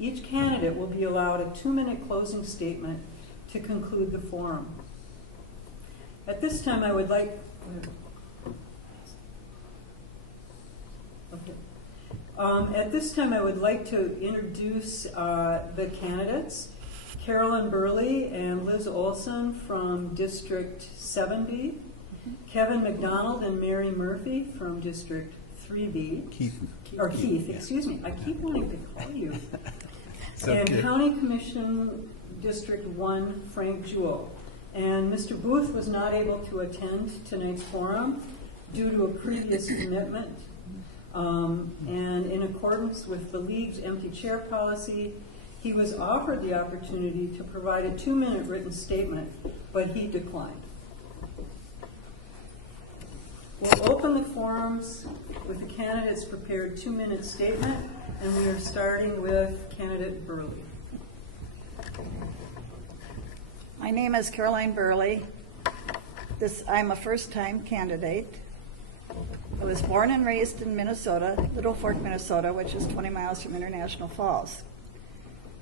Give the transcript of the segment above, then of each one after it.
Each candidate will be allowed a 2-minute closing statement to conclude the forum. At this time, I would like to introduce the candidates, Carolyn Burley and Liz Olson from District 7B, Kevin McDonald and Mary Murphy from District 3B. Keith, excuse me. I keep wanting to call you. And County Commission District 1, Frank Jewell. And Mr. Booth was not able to attend tonight's forum due to a previous commitment. And in accordance with the League's empty chair policy, he was offered the opportunity to provide a 2-minute written statement, but he declined. We'll open the forums with the candidate's prepared 2-minute statement, and we are starting with candidate Burley. My name is Caroline Burley. I'm a first-time candidate. I was born and raised in Minnesota, Little Fork, Minnesota, which is 20 miles from International Falls.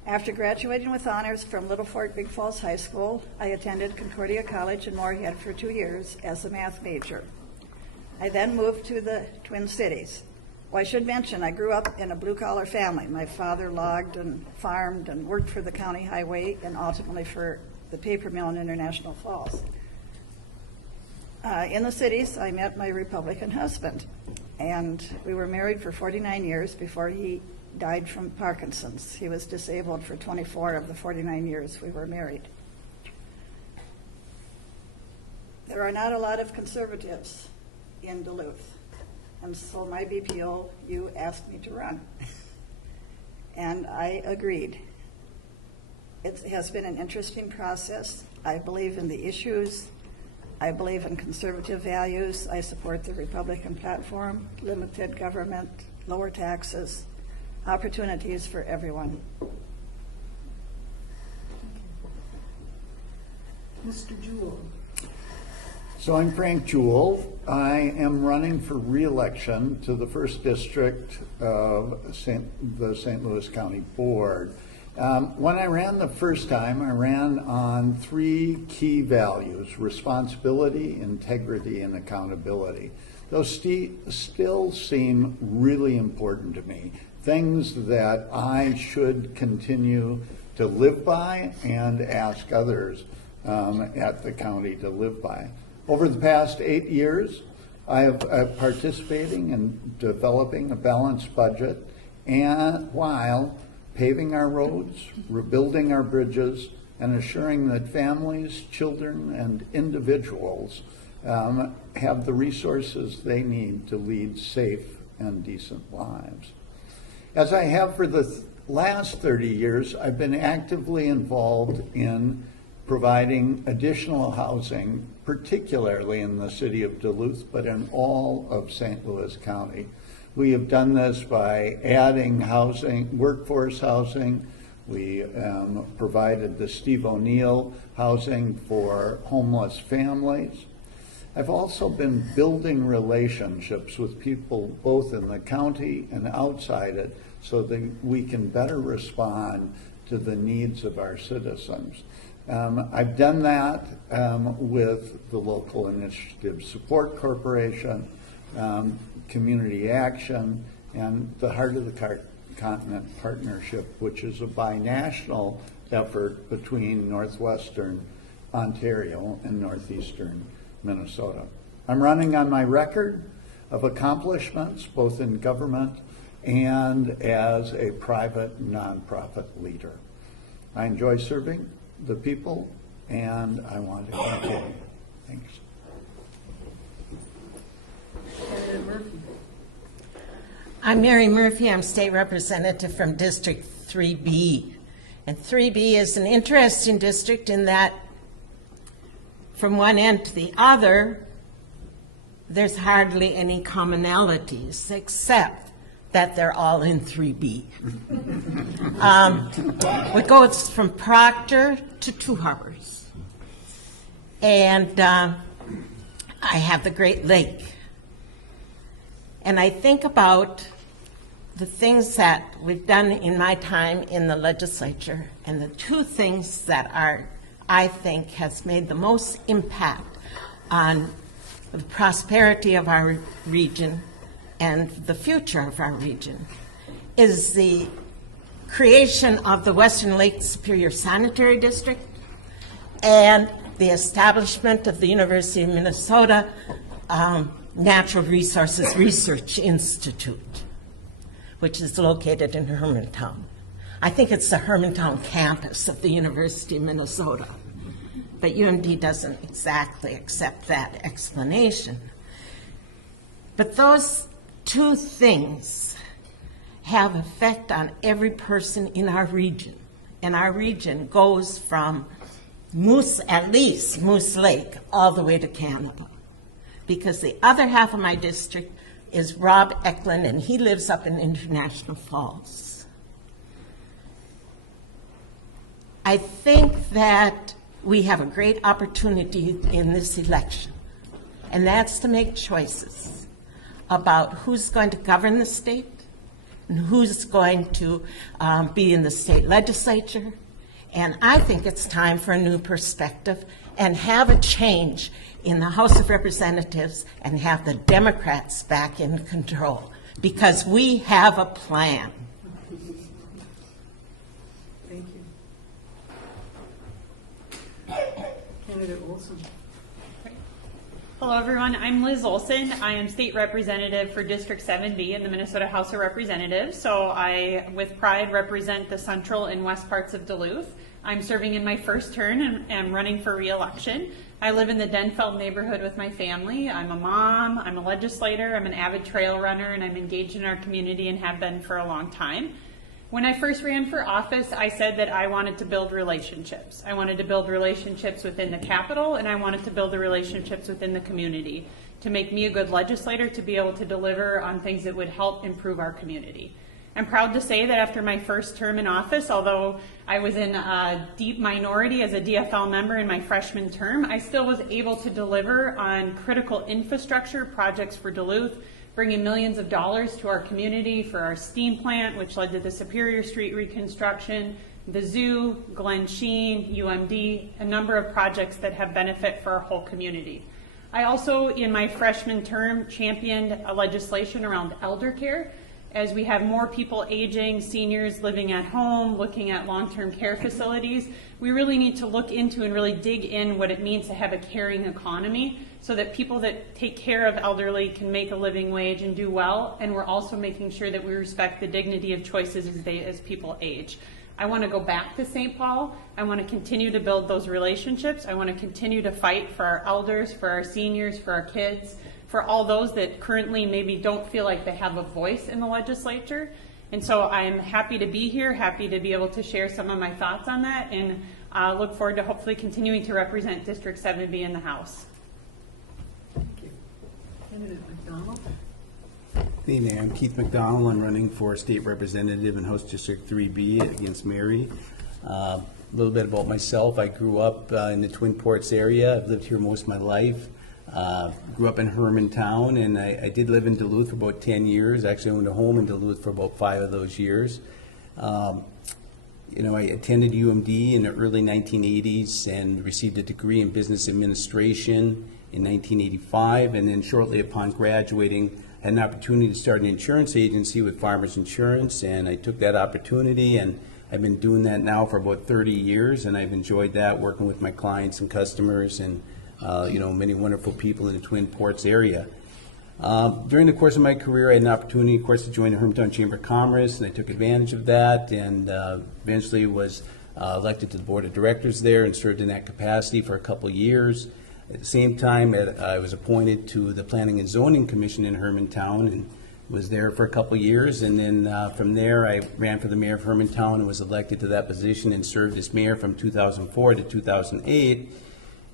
After graduating with honors from Little Fork Big Falls High School, I attended Concordia College in Moorhead for 2 years as a math major. I then moved to the Twin Cities. Well, I should mention I grew up in a blue-collar family. My father logged and farmed and worked for the county highway and ultimately for the paper mill in International Falls. In the cities, I met my Republican husband, and we were married for 49 years before he died from Parkinson's. He was disabled for 24 of the 49 years we were married. There are not a lot of conservatives in Duluth, and so my BPO, you asked me to run, and I agreed. It has been an interesting process. I believe in the issues. I believe in conservative values. I support the Republican platform, limited government, lower taxes, opportunities for everyone. Mr. Jewell. So I'm Frank Jewell. I am running for re-election to the 1st District of the St. Louis County Board. When I ran the first time, I ran on 3 key values: responsibility, integrity, and accountability. Those still seem really important to me, things that I should continue to live by and ask others at the county to live by. Over the past 8 years, I have participating in developing a balanced budget, and while paving our roads, rebuilding our bridges, and assuring that families, children, and individuals have the resources they need to lead safe and decent lives. As I have for the last 30 years, I've been actively involved in providing additional housing, particularly in the city of Duluth, but in all of St. Louis County. We have done this by adding housing, workforce housing. We provided the Steve O'Neill housing for homeless families. I've also been building relationships with people both in the county and outside it so that we can better respond to the needs of our citizens. I've done that with the Local Initiative Support Corporation, Community Action, and the Heart of the Continent Partnership, which is a binational effort between northwestern Ontario and northeastern Minnesota. I'm running on my record of accomplishments both in government and as a private nonprofit leader. I enjoy serving the people, and I want to continue. Thanks. I'm Mary Murphy. I'm state representative from District 3B. And 3B is an interesting district in that from one end to the other, there's hardly any commonalities except that they're all in 3B. It goes from Proctor to Two Harbors. And I have the Great Lake. And I think about the things that we've done in my time in the legislature, and the two things that I think has made the most impact on the prosperity of our region and the future of our region, is the creation of the Western Lake Superior Sanitary District and the establishment of the University of Minnesota Natural Resources Research Institute, which is located in Hermantown. I think it's the Hermantown campus of the University of Minnesota, but UMD doesn't exactly accept that explanation. But those two things have effect on every person in our region, and our region goes from at least Moose Lake all the way to Canada, because the other half of my district is Rob Eklund, and he lives up in International Falls. I think that we have a great opportunity in this election, and that's to make choices about who's going to govern the state and who's going to be in the state legislature. And I think it's time for a new perspective and have a change in the House of Representatives and have the Democrats back in control, because we have a plan. Thank you. Candidate Olson. Hello everyone, I'm Liz Olson. I am state representative for District 7B in the Minnesota House of Representatives. So I, with pride, represent the central and west parts of Duluth. I'm serving in my first term and am running for re-election. I live in the Denfeld neighborhood with my family. I'm a mom, I'm a legislator, I'm an avid trail runner, and I'm engaged in our community and have been for a long time. When I first ran for office, I said that I wanted to build relationships. I wanted to build relationships within the Capitol, and I wanted to build the relationships within the community to make me a good legislator, to be able to deliver on things that would help improve our community. I'm proud to say that after my first term in office, although I was in a deep minority as a DFL member in my freshman term, I still was able to deliver on critical infrastructure projects for Duluth, bringing millions of dollars to our community for our steam plant, which led to the Superior Street reconstruction, the zoo, Glen Sheen, UMD, a number of projects that have benefit for our whole community. I also, in my freshman term, championed a legislation around elder care. As we have more people aging, seniors living at home, looking at long-term care facilities, we really need to look into and really dig in what it means to have a caring economy so that people that take care of elderly can make a living wage and do well, and we're also making sure that we respect the dignity of choices as people age. I want to go back to St. Paul. I want to continue to build those relationships. I want to continue to fight for our elders, for our seniors, for our kids, for all those that currently maybe don't feel like they have a voice in the legislature. And so I'm happy to be here, happy to be able to share some of my thoughts on that, and look forward to hopefully continuing to represent District 7B in the House. Thank you. Candidate McDonald. Good evening, I'm Keith McDonald. I'm running for state representative in House District 3B against Mary. A little bit about myself. I grew up in the Twin Ports area. I've lived here most of my life. Grew up in Hermantown, and I did live in Duluth for about 10 years. Actually owned a home in Duluth for about 5 of those years. I attended UMD in the early 1980s and received a degree in business administration in 1985, and then shortly upon graduating, had an opportunity to start an insurance agency with Farmers Insurance, and I took that opportunity, and I've been doing that now for about 30 years, and I've enjoyed that, working with my clients and customers and many wonderful people in the Twin Ports area. During the course of my career, I had an opportunity, of course, to join the Hermantown Chamber of Commerce, and I took advantage of that, and eventually was elected to the board of directors there and served in that capacity for a couple of years. At the same time, I was appointed to the Planning and Zoning Commission in Hermantown and was there for a couple of years, and then from there I ran for the mayor of Hermantown and was elected to that position and served as mayor from 2004 to 2008.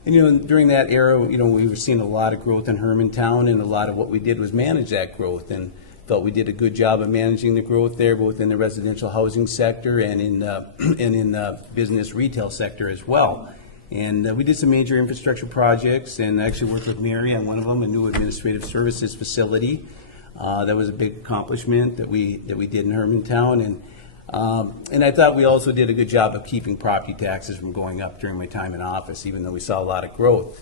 And during that era, we were seeing a lot of growth in Hermantown, and a lot of what we did was manage that growth, and felt we did a good job of managing the growth there, both in the residential housing sector and in the business retail sector as well. And we did some major infrastructure projects, and I actually worked with Mary on one of them, a new administrative services facility. That was a big accomplishment that we did in Hermantown, and I thought we also did a good job of keeping property taxes from going up during my time in office, even though we saw a lot of growth.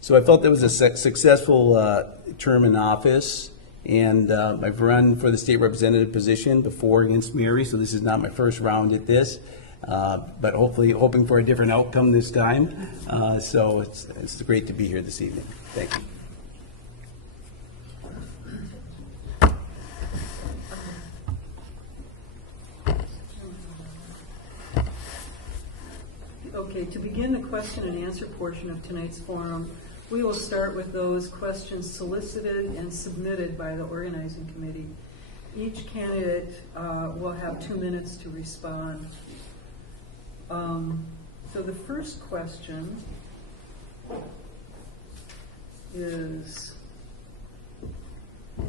So I felt that was a successful term in office, and I've run for the state representative position before against Mary, so this is not my first round at this, but hoping for a different outcome this time. So it's great to be here this evening. Thank you. Okay, to begin the question and answer portion of tonight's forum, we will start with those questions solicited and submitted by the organizing committee. Each candidate will have 2 minutes to respond. So the first question is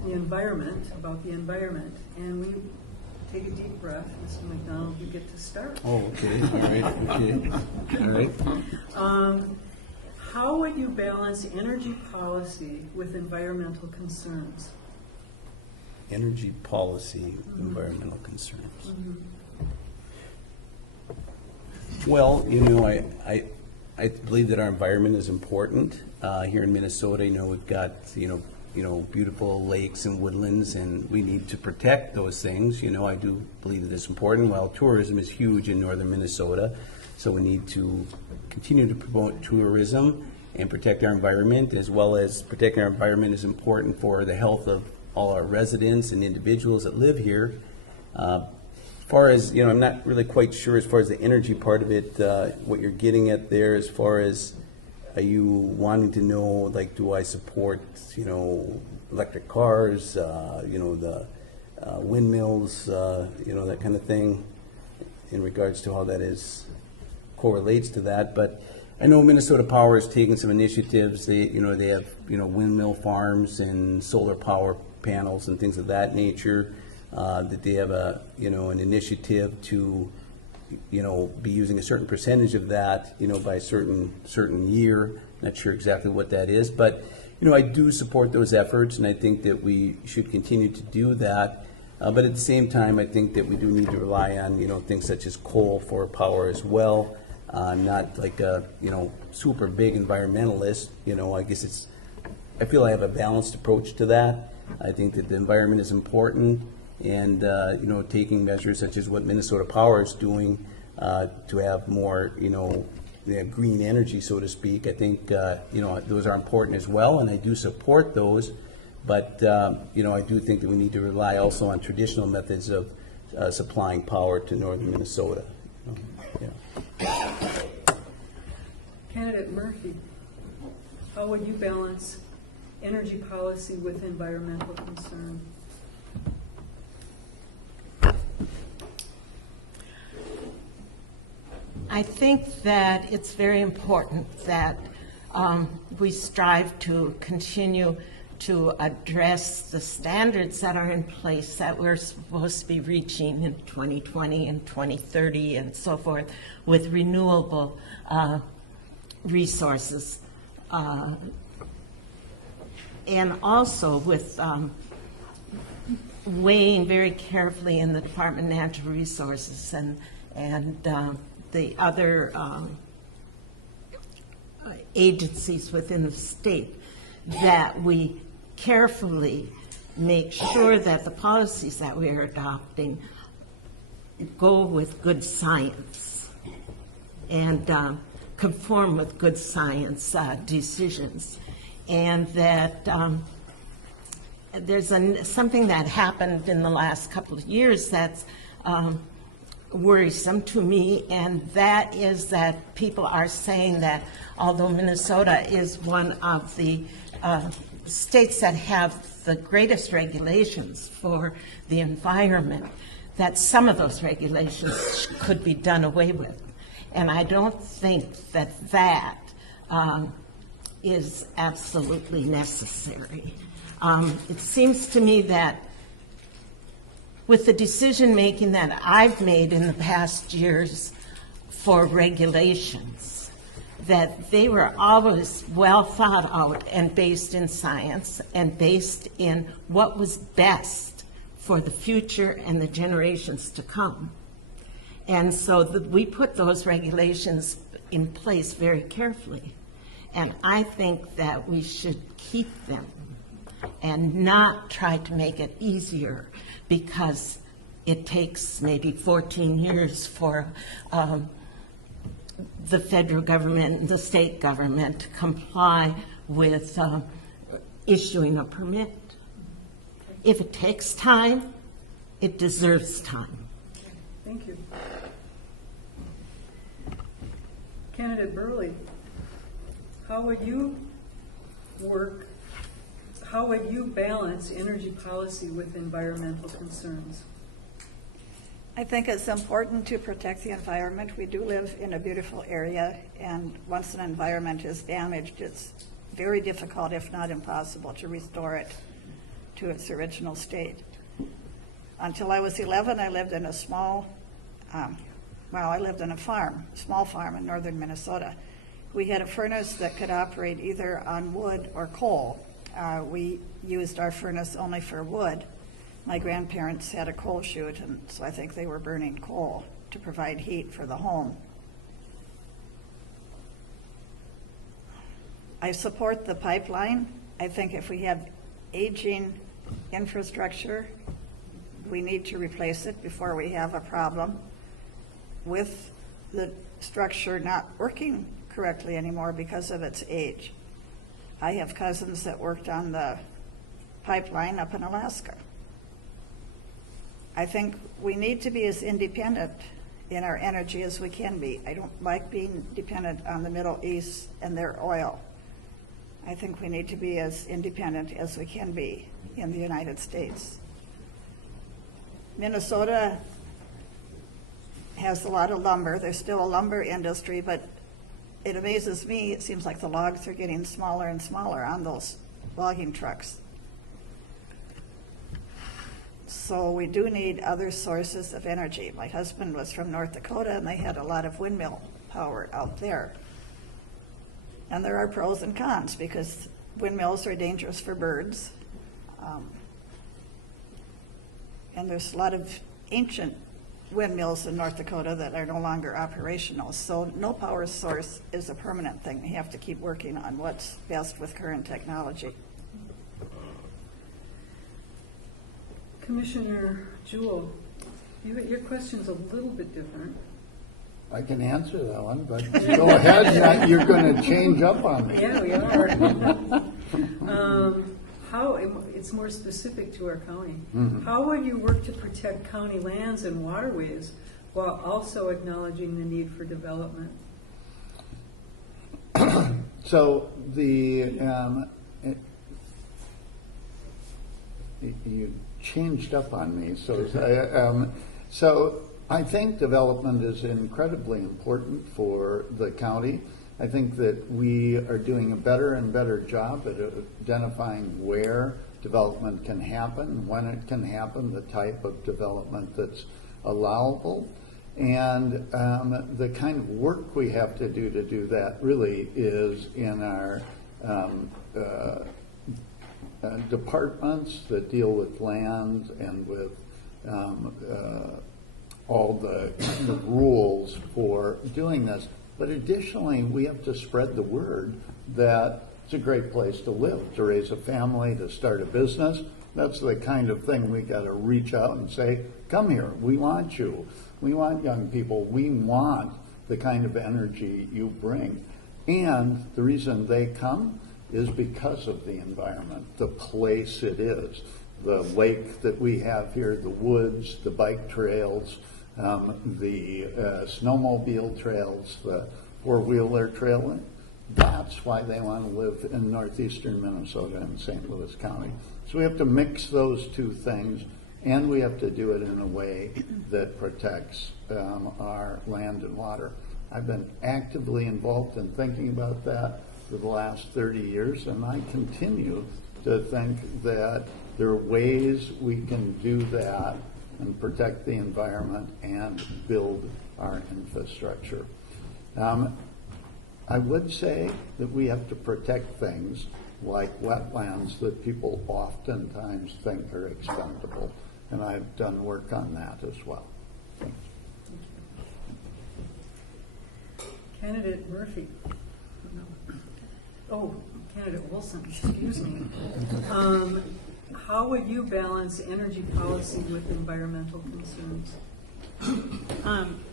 the environment, about the environment. And we take a deep breath. Mr. McDonald, you get to start. Oh, okay. All right. Okay. All right. How would you balance energy policy with environmental concerns? Energy policy, environmental concerns. Mm-hmm. Well, I believe that our environment is important. Here in Minnesota, we've got, beautiful lakes and woodlands, and we need to protect those things. I do believe that it's important. While tourism is huge in northern Minnesota, so we need to continue to promote tourism and protect our environment, as well as protecting our environment is important for the health of all our residents and individuals that live here. As far as, I'm not really quite sure as far as the energy part of it, what you're getting at there as far as, are you wanting to know, like, do I support, electric cars, the windmills, that kind of thing, in regards to how that correlates to that. But I know Minnesota Power is taking some initiatives. They have, windmill farms and solar power panels and things of that nature. That they have an initiative to, be using a certain percentage of that, by a certain year. Not sure exactly what that is, but I do support those efforts, and I think that we should continue to do that. But at the same time, I think that we do need to rely on things such as coal for power as well. Not like a super big environmentalist. I feel I have a balanced approach to that. I think that the environment is important, and taking measures such as what Minnesota Power is doing to have more green energy, so to speak. I think those are important as well, and I do support those. But I do think that we need to rely also on traditional methods of supplying power to northern Minnesota. Candidate Murphy, how would you balance energy policy with environmental concern? I think that it's very important that we strive to continue to address the standards that are in place that we're supposed to be reaching in 2020 and 2030 and so forth with renewable resources. And also with weighing very carefully in the Department of Natural Resources and the other agencies within the state, that we carefully make sure that the policies that we are adopting go with good science and conform with good science decisions. And that there's something that happened in the last couple of years that's worrisome to me, and that is that people are saying that although Minnesota is one of the states that have the greatest regulations for the environment, that some of those regulations could be done away with. And I don't think that that is absolutely necessary. It seems to me that with the decision making that I've made in the past years for regulations, that they were always well thought out and based in science and based in what was best for the future and the generations to come. And so we put those regulations in place very carefully. And I think that we should keep them and not try to make it easier, because it takes maybe 14 years for the federal government and the state government to comply with issuing a permit. If it takes time, it deserves time. Thank you. Candidate Burley, how would you balance energy policy with environmental concerns? I think it's important to protect the environment. We do live in a beautiful area, and once an environment is damaged, it's very difficult, if not impossible, to restore it to its original state. Until I was 11, I lived in a small farm in northern Minnesota. We had a furnace that could operate either on wood or coal. We used our furnace only for wood. My grandparents had a coal chute, and so I think they were burning coal to provide heat for the home. I support the pipeline. I think if we have aging infrastructure, we need to replace it before we have a problem with the structure not working correctly anymore because of its age. I have cousins that worked on the pipeline up in Alaska. I think we need to be as independent in our energy as we can be. I don't like being dependent on the Middle East and their oil. I think we need to be as independent as we can be in the United States. Minnesota has a lot of lumber. There's still a lumber industry, but it amazes me, it seems like the logs are getting smaller and smaller on those logging trucks. So we do need other sources of energy. My husband was from North Dakota, and they had a lot of windmill power out there. And there are pros and cons, because windmills are dangerous for birds. And there's a lot of ancient windmills in North Dakota that are no longer operational. So no power source is a permanent thing. We have to keep working on what's best with current technology. Commissioner Jewell, your question's a little bit different. I can answer that one, but go ahead. You're going to change up on me. Yeah, we are. It's more specific to our county. Mm-hmm. How will you work to protect county lands and waterways while also acknowledging the need for development? So you changed up on me. So I think development is incredibly important for the county. I think that we are doing a better and better job at identifying where development can happen, when it can happen, the type of development that's allowable. And the kind of work we have to do that really is in our departments that deal with land and with all the rules for doing this. But additionally, we have to spread the word that it's a great place to live, to raise a family, to start a business. That's the kind of thing we got to reach out and say, come here, we want you. We want young people. We want the kind of energy you bring. And the reason they come is because of the environment, the place it is, the lake that we have here, the woods, the bike trails, the snowmobile trails, the four-wheeler trailing. That's why they want to live in northeastern Minnesota and St. Louis County. So we have to mix those two things, and we have to do it in a way that protects our land and water. I've been actively involved in thinking about that for the last 30 years, and I continue to think that there are ways we can do that and protect the environment and build our infrastructure. I would say that we have to protect things like wetlands that people oftentimes think are expendable, and I've done work on that as well. Candidate Murphy. Oh, Candidate Olson, excuse me. How would you balance energy policy with environmental concerns?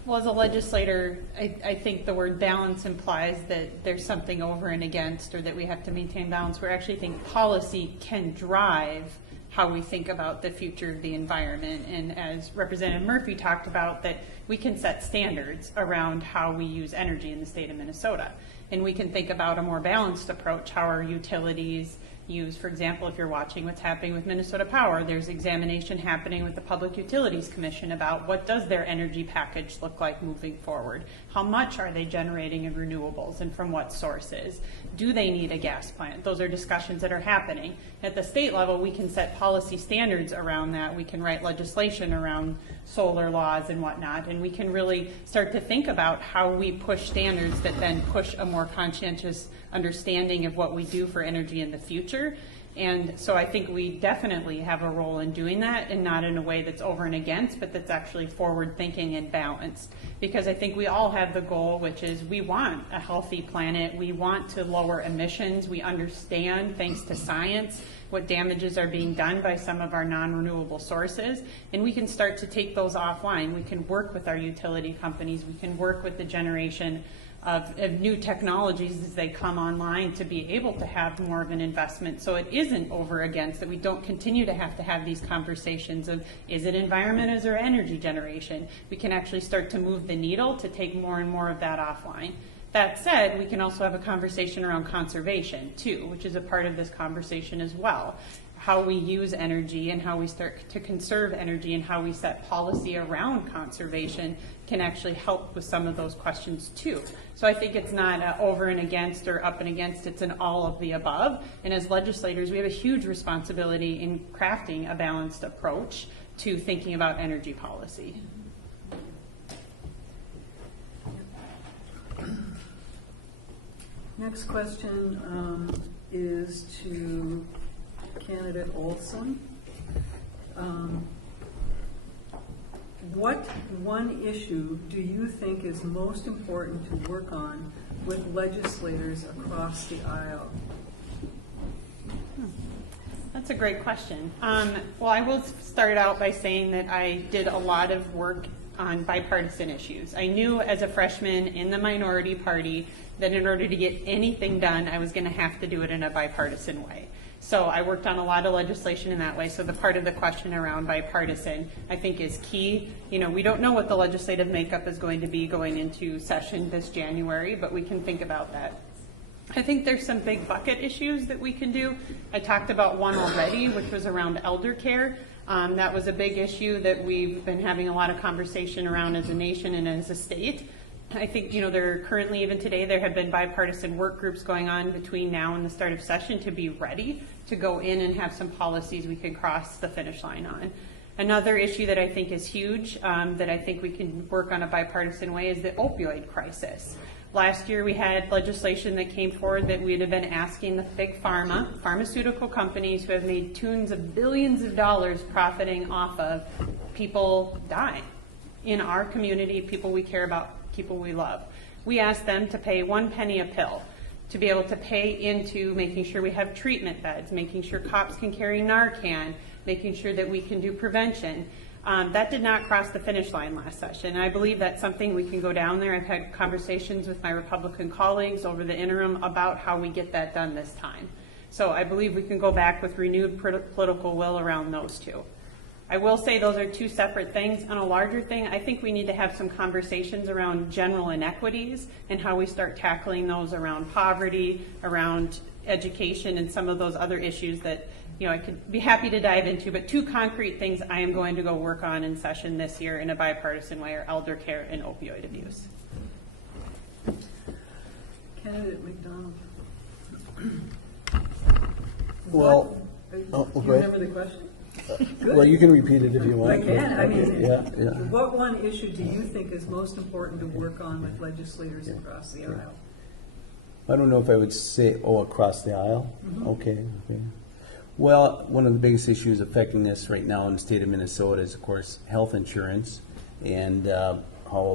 Well, as a legislator, I think the word balance implies that there's something over and against, or that we have to maintain balance. We actually think policy can drive how we think about the future of the environment. And as Representative Murphy talked about, that we can set standards around how we use energy in the state of Minnesota. And we can think about a more balanced approach, how our utilities use, for example, if you're watching what's happening with Minnesota Power, there's examination happening with the Public Utilities Commission about what does their energy package look like moving forward? How much are they generating in renewables and from what sources? Do they need a gas plant? Those are discussions that are happening. At the state level, we can set policy standards around that. We can write legislation around solar laws and whatnot, and we can really start to think about how we push standards that then push a more conscientious understanding of what we do for energy in the future. And so I think we definitely have a role in doing that, and not in a way that's over and against, but that's actually forward thinking and balanced. Because I think we all have the goal, which is we want a healthy planet, we want to lower emissions, we understand, thanks to science, what damages are being done by some of our non-renewable sources, and we can start to take those offline. We can work with our utility companies, we can work with the generation of new technologies as they come online to be able to have more of an investment. So it isn't over against, that we don't continue to have these conversations of, is it environment, is there energy generation? We can actually start to move the needle to take more and more of that offline. That said, we can also have a conversation around conservation too, which is a part of this conversation as well. How we use energy and how we start to conserve energy and how we set policy around conservation can actually help with some of those questions too. So I think it's not over and against or up and against, it's an all of the above. And as legislators, we have a huge responsibility in crafting a balanced approach to thinking about energy policy. Next question is to Candidate Olson. What one issue do you think is most important to work on with legislators across the aisle? That's a great question. Well, I will start out by saying that I did a lot of work on bipartisan issues. I knew as a freshman in the minority party that in order to get anything done, I was going to have to do it in a bipartisan way. So I worked on a lot of legislation in that way. So the part of the question around bipartisan, I think, is key. You know, we don't know what the legislative makeup is going to be going into session this January, but we can think about that. I think there's some big bucket issues that we can do. I talked about one already, which was around elder care. That was a big issue that we've been having a lot of conversation around as a nation and as a state. I think, you know, there currently, even today, there have been bipartisan work groups going on between now and the start of session to be ready to go in and have some policies we can cross the finish line on. Another issue that I think is huge, that I think we can work on a bipartisan way, is the opioid crisis. Last year we had legislation that came forward that we had been asking the big pharmaceutical companies who have made tens of billions of dollars profiting off of people dying in our community, people we care about, people we love. We asked them to pay 1 penny a pill to be able to pay into making sure we have treatment beds, making sure cops can carry Narcan, making sure that we can do prevention. That did not cross the finish line last session. I believe that's something we can go down there. I've had conversations with my Republican colleagues over the interim about how we get that done this time. So I believe we can go back with renewed political will around those two. I will say those are two separate things. On a larger thing, I think we need to have some conversations around general inequities and how we start tackling those around poverty, around education, and some of those other issues that, you know, I could be happy to dive into, but two concrete things I am going to go work on in session this year in a bipartisan way are elder care and opioid abuse. Candidate McDonald. Well, Do go you ahead. remember the question? Well, you can repeat it if you want. I can. I mean, Yeah. what one issue do you think is most important to work on with legislators across the aisle? I don't know if I would say, across the aisle? Okay. Well, one of the biggest issues affecting us right now in the state of Minnesota is, of course, health insurance, and how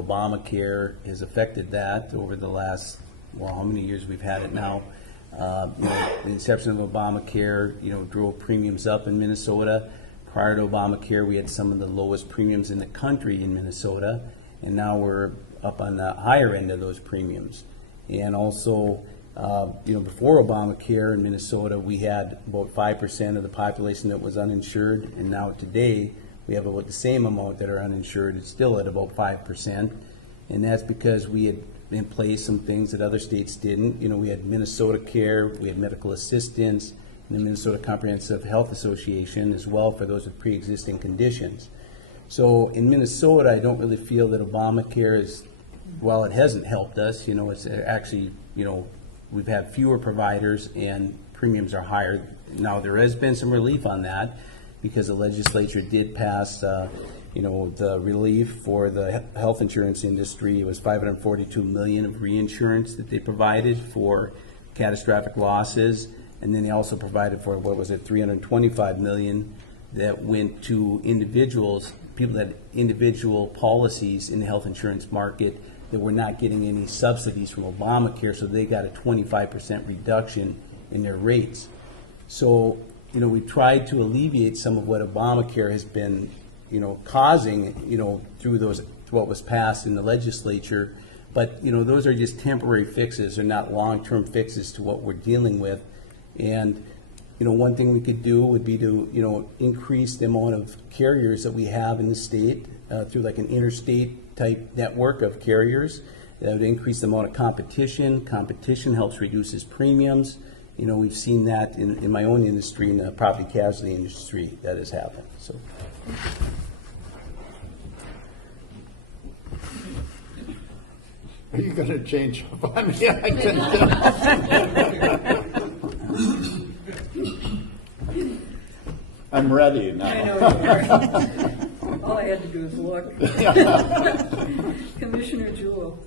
Obamacare has affected that over the last, how many years we've had it now. The inception of Obamacare, drove premiums up in Minnesota. Prior to Obamacare, we had some of the lowest premiums in the country in Minnesota, and now we're up on the higher end of those premiums. And also, before Obamacare in Minnesota, we had about 5% of the population that was uninsured, and now today we have about the same amount that are uninsured. It's still at about 5%, and that's because we had in place some things that other states didn't. We had Minnesota Care, we had medical assistance, and the Minnesota Comprehensive Health Association as well for those with pre-existing conditions. So in Minnesota, I don't really feel that Obamacare is, while it hasn't helped us, it's actually, we've had fewer providers and premiums are higher. Now, there has been some relief on that because the legislature did pass, the relief for the health insurance industry. It was $542 million of reinsurance that they provided for catastrophic losses. And then they also provided for, $325 million that went to individuals, people that had individual policies in the health insurance market that were not getting any subsidies from Obamacare, so they got a 25% reduction in their rates. So, we tried to alleviate some of what Obamacare has been, causing, through what was passed in the legislature. But, those are just temporary fixes. They're not long-term fixes to what we're dealing with. And, one thing we could do would be to, increase the amount of carriers that we have in the state through like an interstate type network of carriers. That would increase the amount of competition. Competition helps reduces premiums. We've seen that in my own industry, in the property casualty industry, that has happened. So. Are you going to change up on me? I can I'm ready now. I know you are. All I had to do is look. Commissioner Jewell,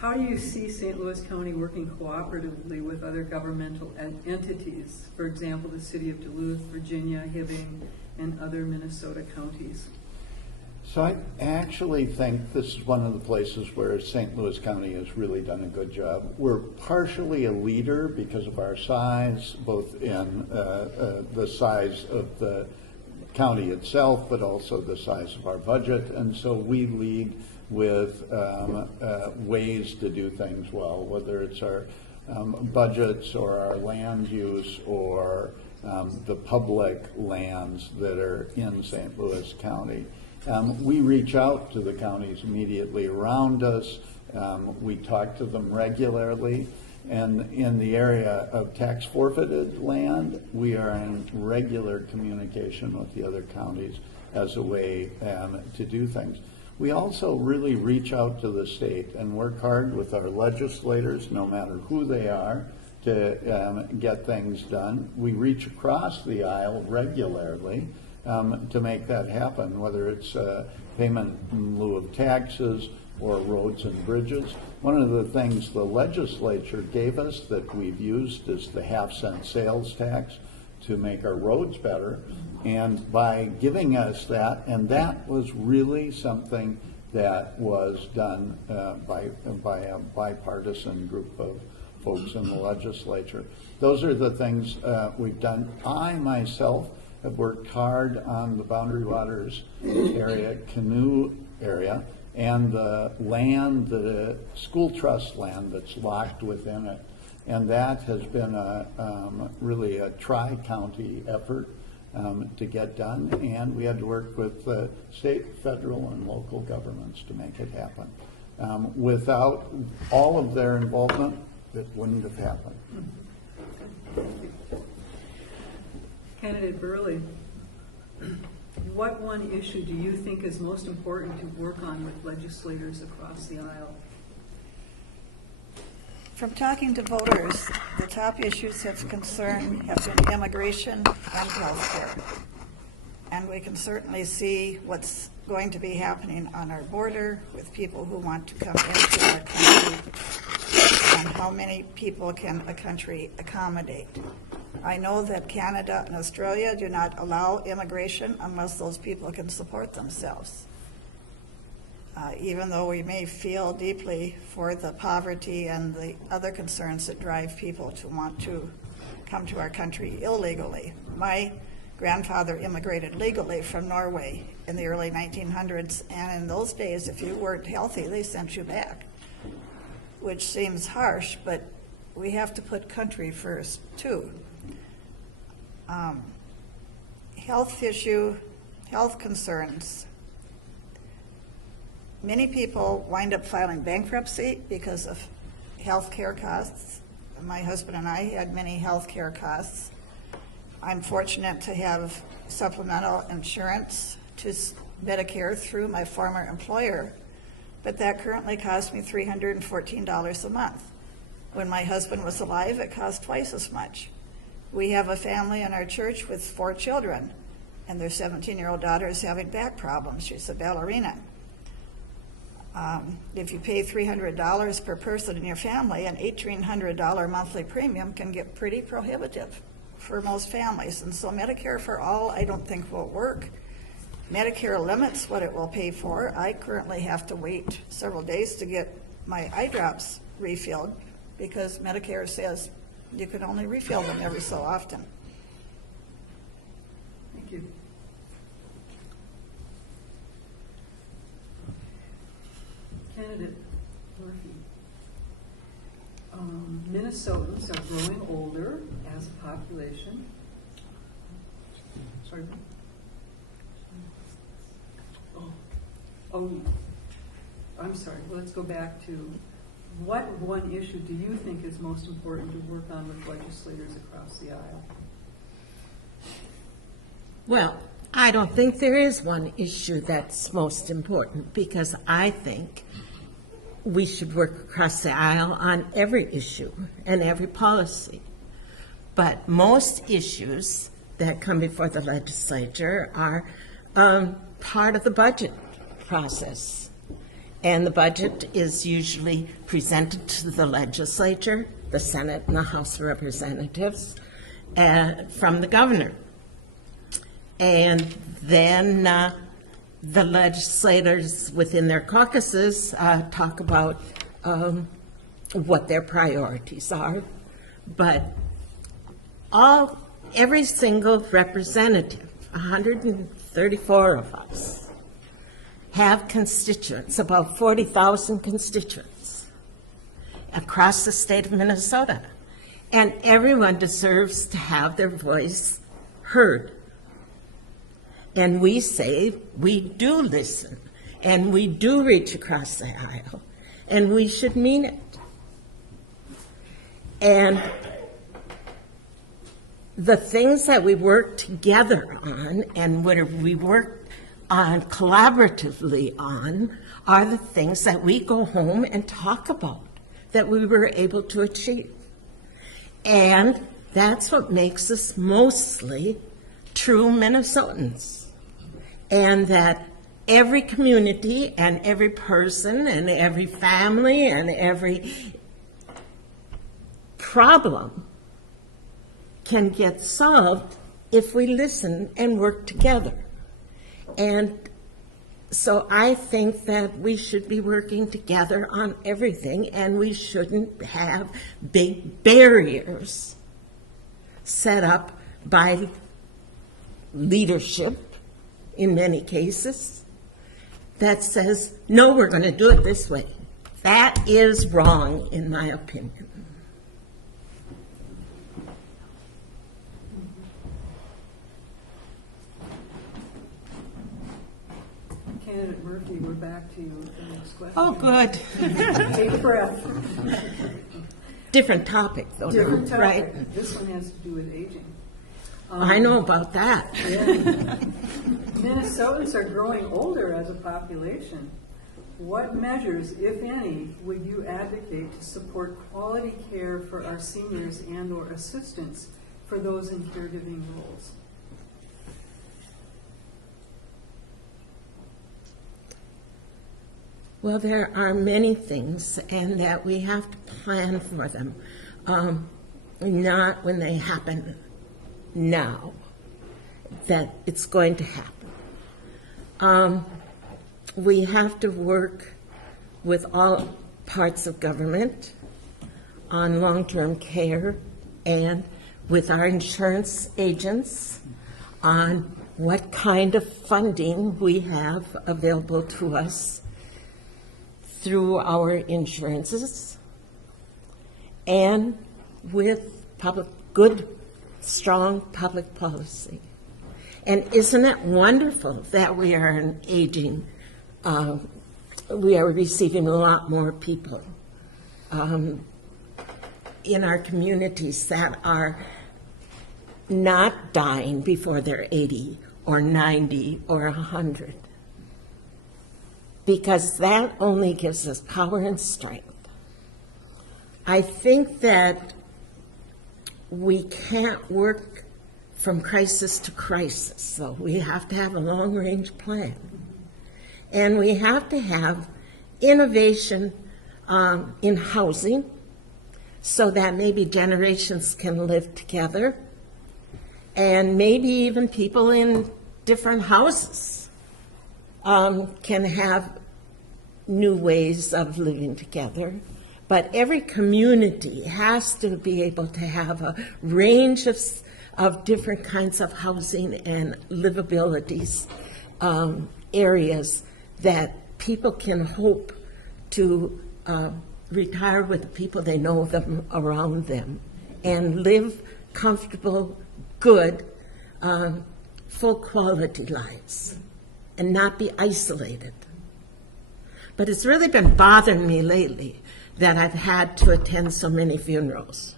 how do you see St. Louis County working cooperatively with other governmental entities? For example, the city of Duluth, Virginia, Hibbing, and other Minnesota counties. So I actually think this is one of the places where St. Louis County has really done a good job. We're partially a leader because of our size, both in the size of the county itself, but also the size of our budget. And so we lead with ways to do things well, whether it's our budgets or our land use or the public lands that are in St. Louis County. We reach out to the counties immediately around us. We talk to them regularly. And in the area of tax forfeited land, we are in regular communication with the other counties as a way to do things. We also really reach out to the state and work hard with our legislators, no matter who they are, to get things done. We reach across the aisle regularly to make that happen, whether it's payment in lieu of taxes or roads and bridges. One of the things the legislature gave us that we've used is the half-cent sales tax to make our roads better. And by giving us that, and that was really something that was done by a bipartisan group of folks in the legislature. Those are the things we've done. I myself have worked hard on the Boundary Waters area, canoe area, and the land, the school trust land that's locked within it. And that has been really a tri-county effort to get done, and we had to work with state, federal, and local governments to make it happen. Without all of their involvement, it wouldn't have happened. Candidate Burley, what one issue do you think is most important to work on with legislators across the aisle? From talking to voters, the top issues of concern have been immigration and health care. And we can certainly see what's going to be happening on our border with people who want to come into our country on how many people can a country accommodate. I know that Canada and Australia do not allow immigration unless those people can support themselves. Even though we may feel deeply for the poverty and the other concerns that drive people to want to come to our country illegally. My grandfather immigrated legally from Norway in the early 1900s, and in those days, if you weren't healthy, they sent you back, which seems harsh, but we have to put country first, too. Health concerns. Many people wind up filing bankruptcy because of health care costs. My husband and I had many health care costs. I'm fortunate to have supplemental insurance to Medicare through my former employer, but that currently costs me $314 a month. When my husband was alive, it cost twice as much. We have a family in our church with 4 children, and their 17-year-old daughter is having back problems. She's a ballerina. If you pay $300 per person in your family, an $1,800 monthly premium can get pretty prohibitive for most families. And so Medicare for all, I don't think will work. Medicare limits what it will pay for. I currently have to wait several days to get my eye drops refilled because Medicare says you can only refill them every so often. Thank you. Candidate Murphy. Minnesotans are growing older as a population. Sorry. Oh, I'm sorry. Let's go back to what one issue do you think is most important to work on with legislators across the aisle? Well, I don't think there is one issue that's most important because I think we should work across the aisle on every issue and every policy. But most issues that come before the legislature are part of the budget process. And the budget is usually presented to the legislature, the Senate and the House of Representatives, from the governor. And then the legislators within their caucuses talk about what their priorities are. But every single representative, 134 of us, have constituents, about 40,000 constituents across the state of Minnesota. And everyone deserves to have their voice heard. And we say we do listen, and we do reach across the aisle, and we should mean it. And the things that we work together on and what we work on collaboratively on are the things that we go home and talk about that we were able to achieve. And that's what makes us mostly true Minnesotans. And that every community and every person and every family and every problem can get solved if we listen and work together. And so I think that we should be working together on everything, and we shouldn't have big barriers set up by leadership, in many cases, that says, no, we're going to do it this way. That is wrong, in my opinion. Candidate Murphy, we're back to you with the next question. Oh, good. Take a breath. Different topic, though. Different topic. Right? This one has to do with aging. I know about that. Yeah. Minnesotans are growing older as a population. What measures, if any, would you advocate to support quality care for our seniors and/or assistance for those in caregiving roles? Well, there are many things, and that we have to plan for them, not when they happen now, that it's going to happen. We have to work with all parts of government on long-term care and with our insurance agents on what kind of funding we have available to us through our insurances, and with good, strong public policy. And isn't it wonderful that we are an aging, we are receiving a lot more people in our communities that are not dying before they're 80 or 90 or 100. Because that only gives us power and strength. I think that we can't work from crisis to crisis, so we have to have a long-range plan. And we have to have innovation in housing so that maybe generations can live together, and maybe even people in different houses can have new ways of living together. But every community has to be able to have a range of different kinds of housing and livabilities, areas that people can hope to retire with the people they know them around them and live comfortable, good, full quality lives and not be isolated. But it's really been bothering me lately that I've had to attend so many funerals.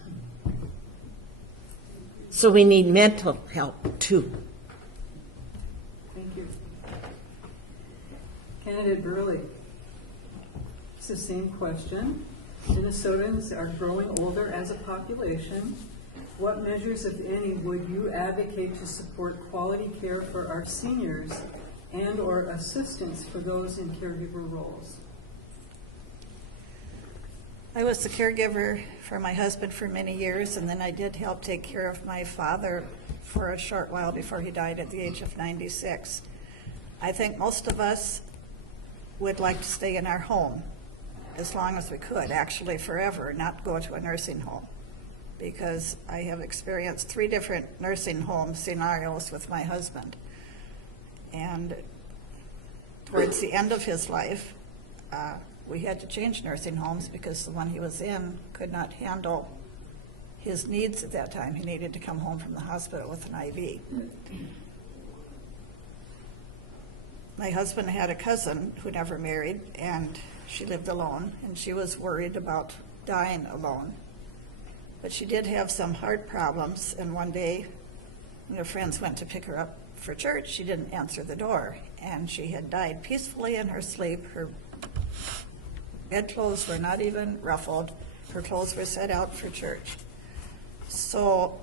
So we need mental help too. Thank you. Candidate Burley. It's the same question. Minnesotans are growing older as a population. What measures, if any, would you advocate to support quality care for our seniors and or assistance for those in caregiver roles? I was the caregiver for my husband for many years, and then I did help take care of my father for a short while before he died at the age of 96. I think most of us would like to stay in our home as long as we could, actually forever, not go to a nursing home, because I have experienced 3 different nursing home scenarios with my husband. And towards the end of his life, we had to change nursing homes because the one he was in could not handle his needs at that time. He needed to come home from the hospital with an IV. My husband had a cousin who never married, and she lived alone, and she was worried about dying alone. But she did have some heart problems, and one day when her friends went to pick her up for church, she didn't answer the door, and she had died peacefully in her sleep. Her bedclothes were not even ruffled. Her clothes were set out for church. So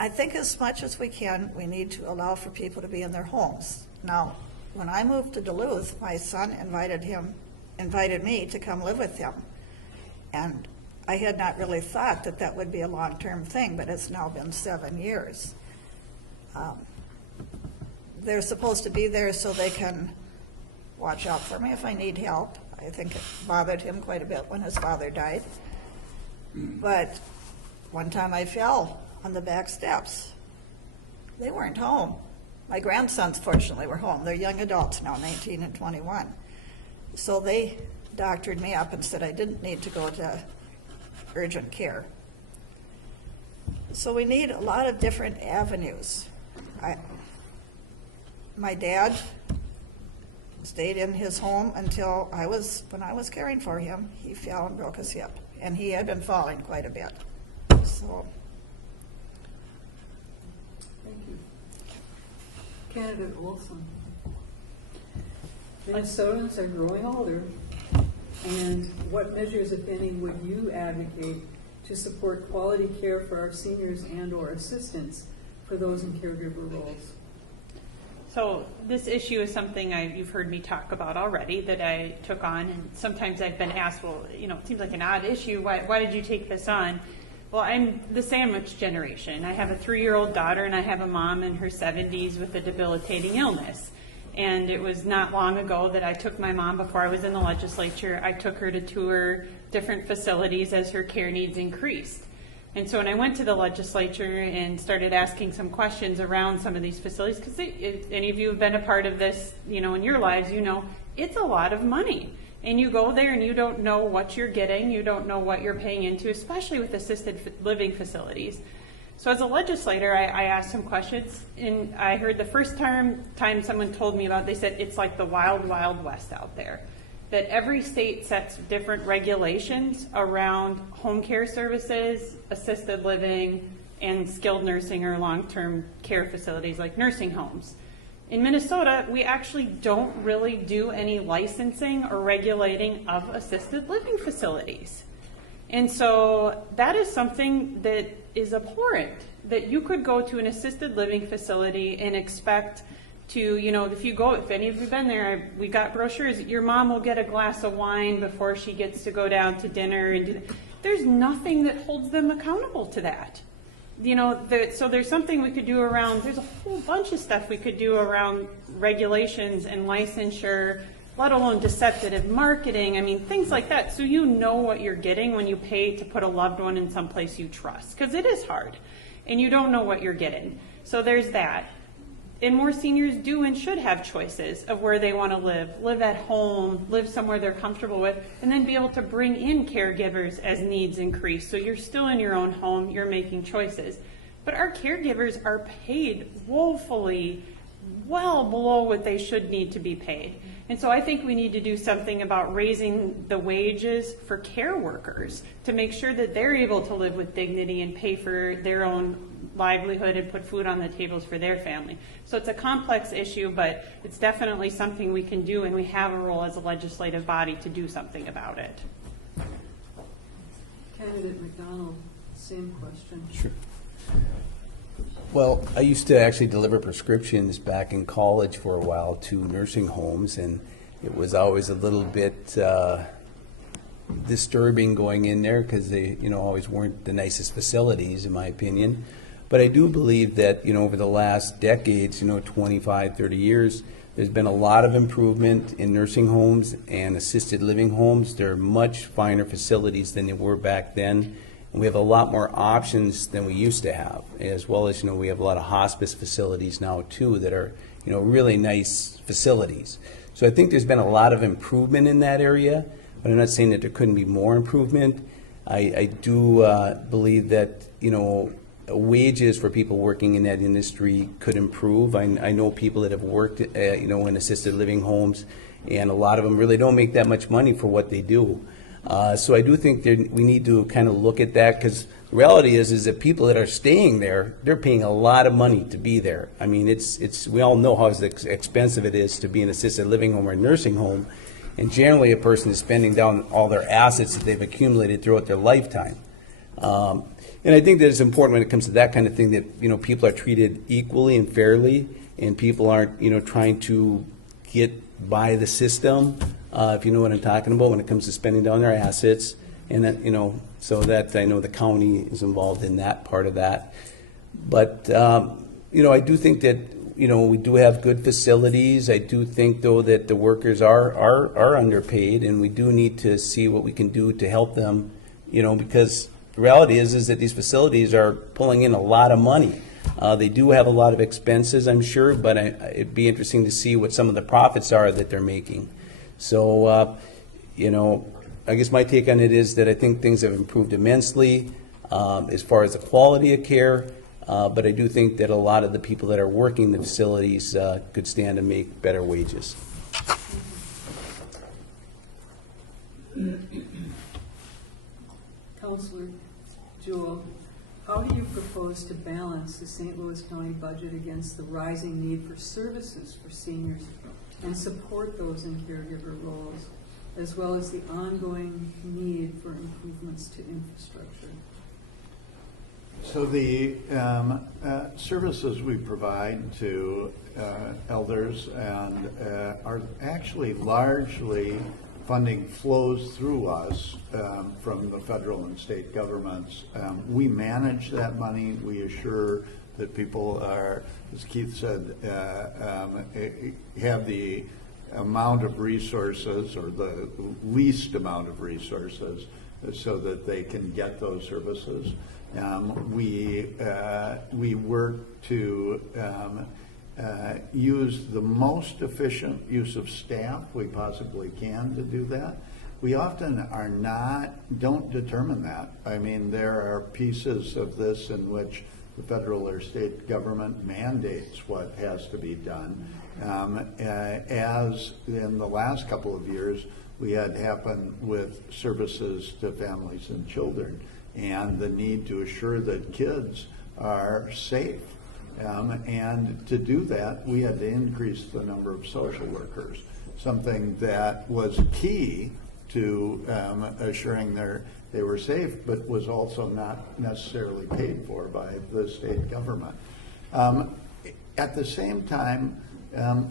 I think as much as we can, we need to allow for people to be in their homes. Now, when I moved to Duluth, my son invited me to come live with him. And I had not really thought that that would be a long-term thing, but it's now been 7 years. They're supposed to be there so they can watch out for me if I need help. I think it bothered him quite a bit when his father died. But one time I fell on the back steps. They weren't home. My grandsons, fortunately, were home. They're young adults now, 19 and 21. So they doctored me up and said I didn't need to go to urgent care. So we need a lot of different avenues. My dad stayed in his home until when I was caring for him, he fell and broke his hip. And he had been falling quite a bit. So. Thank you. Candidate Olson. Minnesotans are growing older, and what measures, if any, would you advocate to support quality care for our seniors and or assistance for those in caregiver roles? So this issue is something you've heard me talk about already that I took on, and sometimes I've been asked, well, it seems like an odd issue. Why did you take this on? Well, I'm the sandwich generation. I have a 3-year-old daughter, and I have a mom in her 70s with a debilitating illness. And it was not long ago that I took my mom, before I was in the legislature, I took her to tour different facilities as her care needs increased. And so when I went to the legislature and started asking some questions around some of these facilities, because if any of you have been a part of this, in your lives, it's a lot of money. And you go there and you don't know what you're getting, you don't know what you're paying into, especially with assisted living facilities. So as a legislator, I asked some questions, and I heard the first time someone told me about it, they said it's like the wild, wild west out there. That every state sets different regulations around home care services, assisted living, and skilled nursing or long-term care facilities like nursing homes. In Minnesota, we actually don't really do any licensing or regulating of assisted living facilities. And so that is something that is abhorrent, that you could go to an assisted living facility and expect to, if any of you have been there, we got brochures, your mom will get a glass of wine before she gets to go down to dinner. And there's nothing that holds them accountable to that. So there's something we could do around, there's a whole bunch of stuff we could do around regulations and licensure, let alone deceptive marketing, things like that. So you know what you're getting when you pay to put a loved one in some place you trust, because it is hard, and you don't know what you're getting. So there's that. And more seniors do and should have choices of where they want to live at home, live somewhere they're comfortable with, and then be able to bring in caregivers as needs increase. So you're still in your own home, you're making choices. But our caregivers are paid woefully well below what they should need to be paid. And so I think we need to do something about raising the wages for care workers to make sure that they're able to live with dignity and pay for their own livelihood and put food on the tables for their family. So it's a complex issue, but it's definitely something we can do, and we have a role as a legislative body to do something about it. Candidate McDonald, same question. Sure. Well, I used to actually deliver prescriptions back in college for a while to nursing homes, and it was always a little bit disturbing going in there because they, always weren't the nicest facilities, in my opinion. But I do believe that, over the last decades, 25, 30 years, there's been a lot of improvement in nursing homes and assisted living homes. They're much finer facilities than they were back then. And we have a lot more options than we used to have, as well as, we have a lot of hospice facilities now, too, that are, really nice facilities. So I think there's been a lot of improvement in that area, but I'm not saying that there couldn't be more improvement. I do believe that, wages for people working in that industry could improve. I know people that have worked, in assisted living homes, and a lot of them really don't make that much money for what they do. So I do think we need to kind of look at that, because the reality is that people that are staying there, they're paying a lot of money to be there. We all know how expensive it is to be in an assisted living home or a nursing home, and generally a person is spending down all their assets that they've accumulated throughout their lifetime. And I think that it's important when it comes to that kind of thing that, people are treated equally and fairly, and people aren't, trying to get by the system, if you know what I'm talking about, when it comes to spending down their assets. And that, so that I know the county is involved in that part of that. But, I do think that, we do have good facilities. I do think, though, that the workers are underpaid, and we do need to see what we can do to help them, because the reality is that these facilities are pulling in a lot of money. They do have a lot of expenses, I'm sure, but it'd be interesting to see what some of the profits are that they're making. So, I guess my take on it is that I think things have improved immensely as far as the quality of care, but I do think that a lot of the people that are working the facilities could stand to make better wages. Councilor Jewell, how do you propose to balance the St. Louis County budget against the rising need for services for seniors and support those in caregiver roles, as well as the ongoing need for improvements to infrastructure? So the services we provide to elders and are actually largely funding flows through us from the federal and state governments. We manage that money. We assure that people are, as Keith said, have the amount of resources or the least amount of resources so that they can get those services. We work to use the most efficient use of staff we possibly can to do that. We often don't determine that. I mean, there are pieces of this in which the federal or state government mandates what has to be done. As in the last couple of years, we had happen with services to families and children and the need to assure that kids are safe. And to do that, we had to increase the number of social workers, something that was key to assuring they were safe, but was also not necessarily paid for by the state government. At the same time,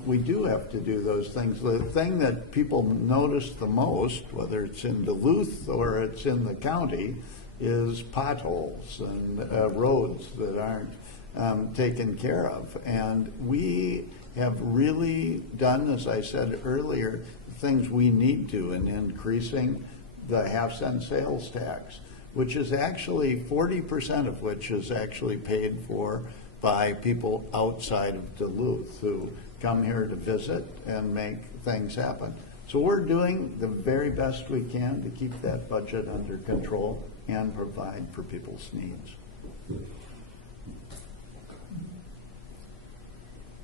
we do have to do those things. The thing that people notice the most, whether it's in Duluth or it's in the county, is potholes and roads that aren't taken care of. And we have really done, as I said earlier, things we need to in increasing the half-cent sales tax, which is actually 40% of which is actually paid for by people outside of Duluth who come here to visit and make things happen. So we're doing the very best we can to keep that budget under control and provide for people's needs.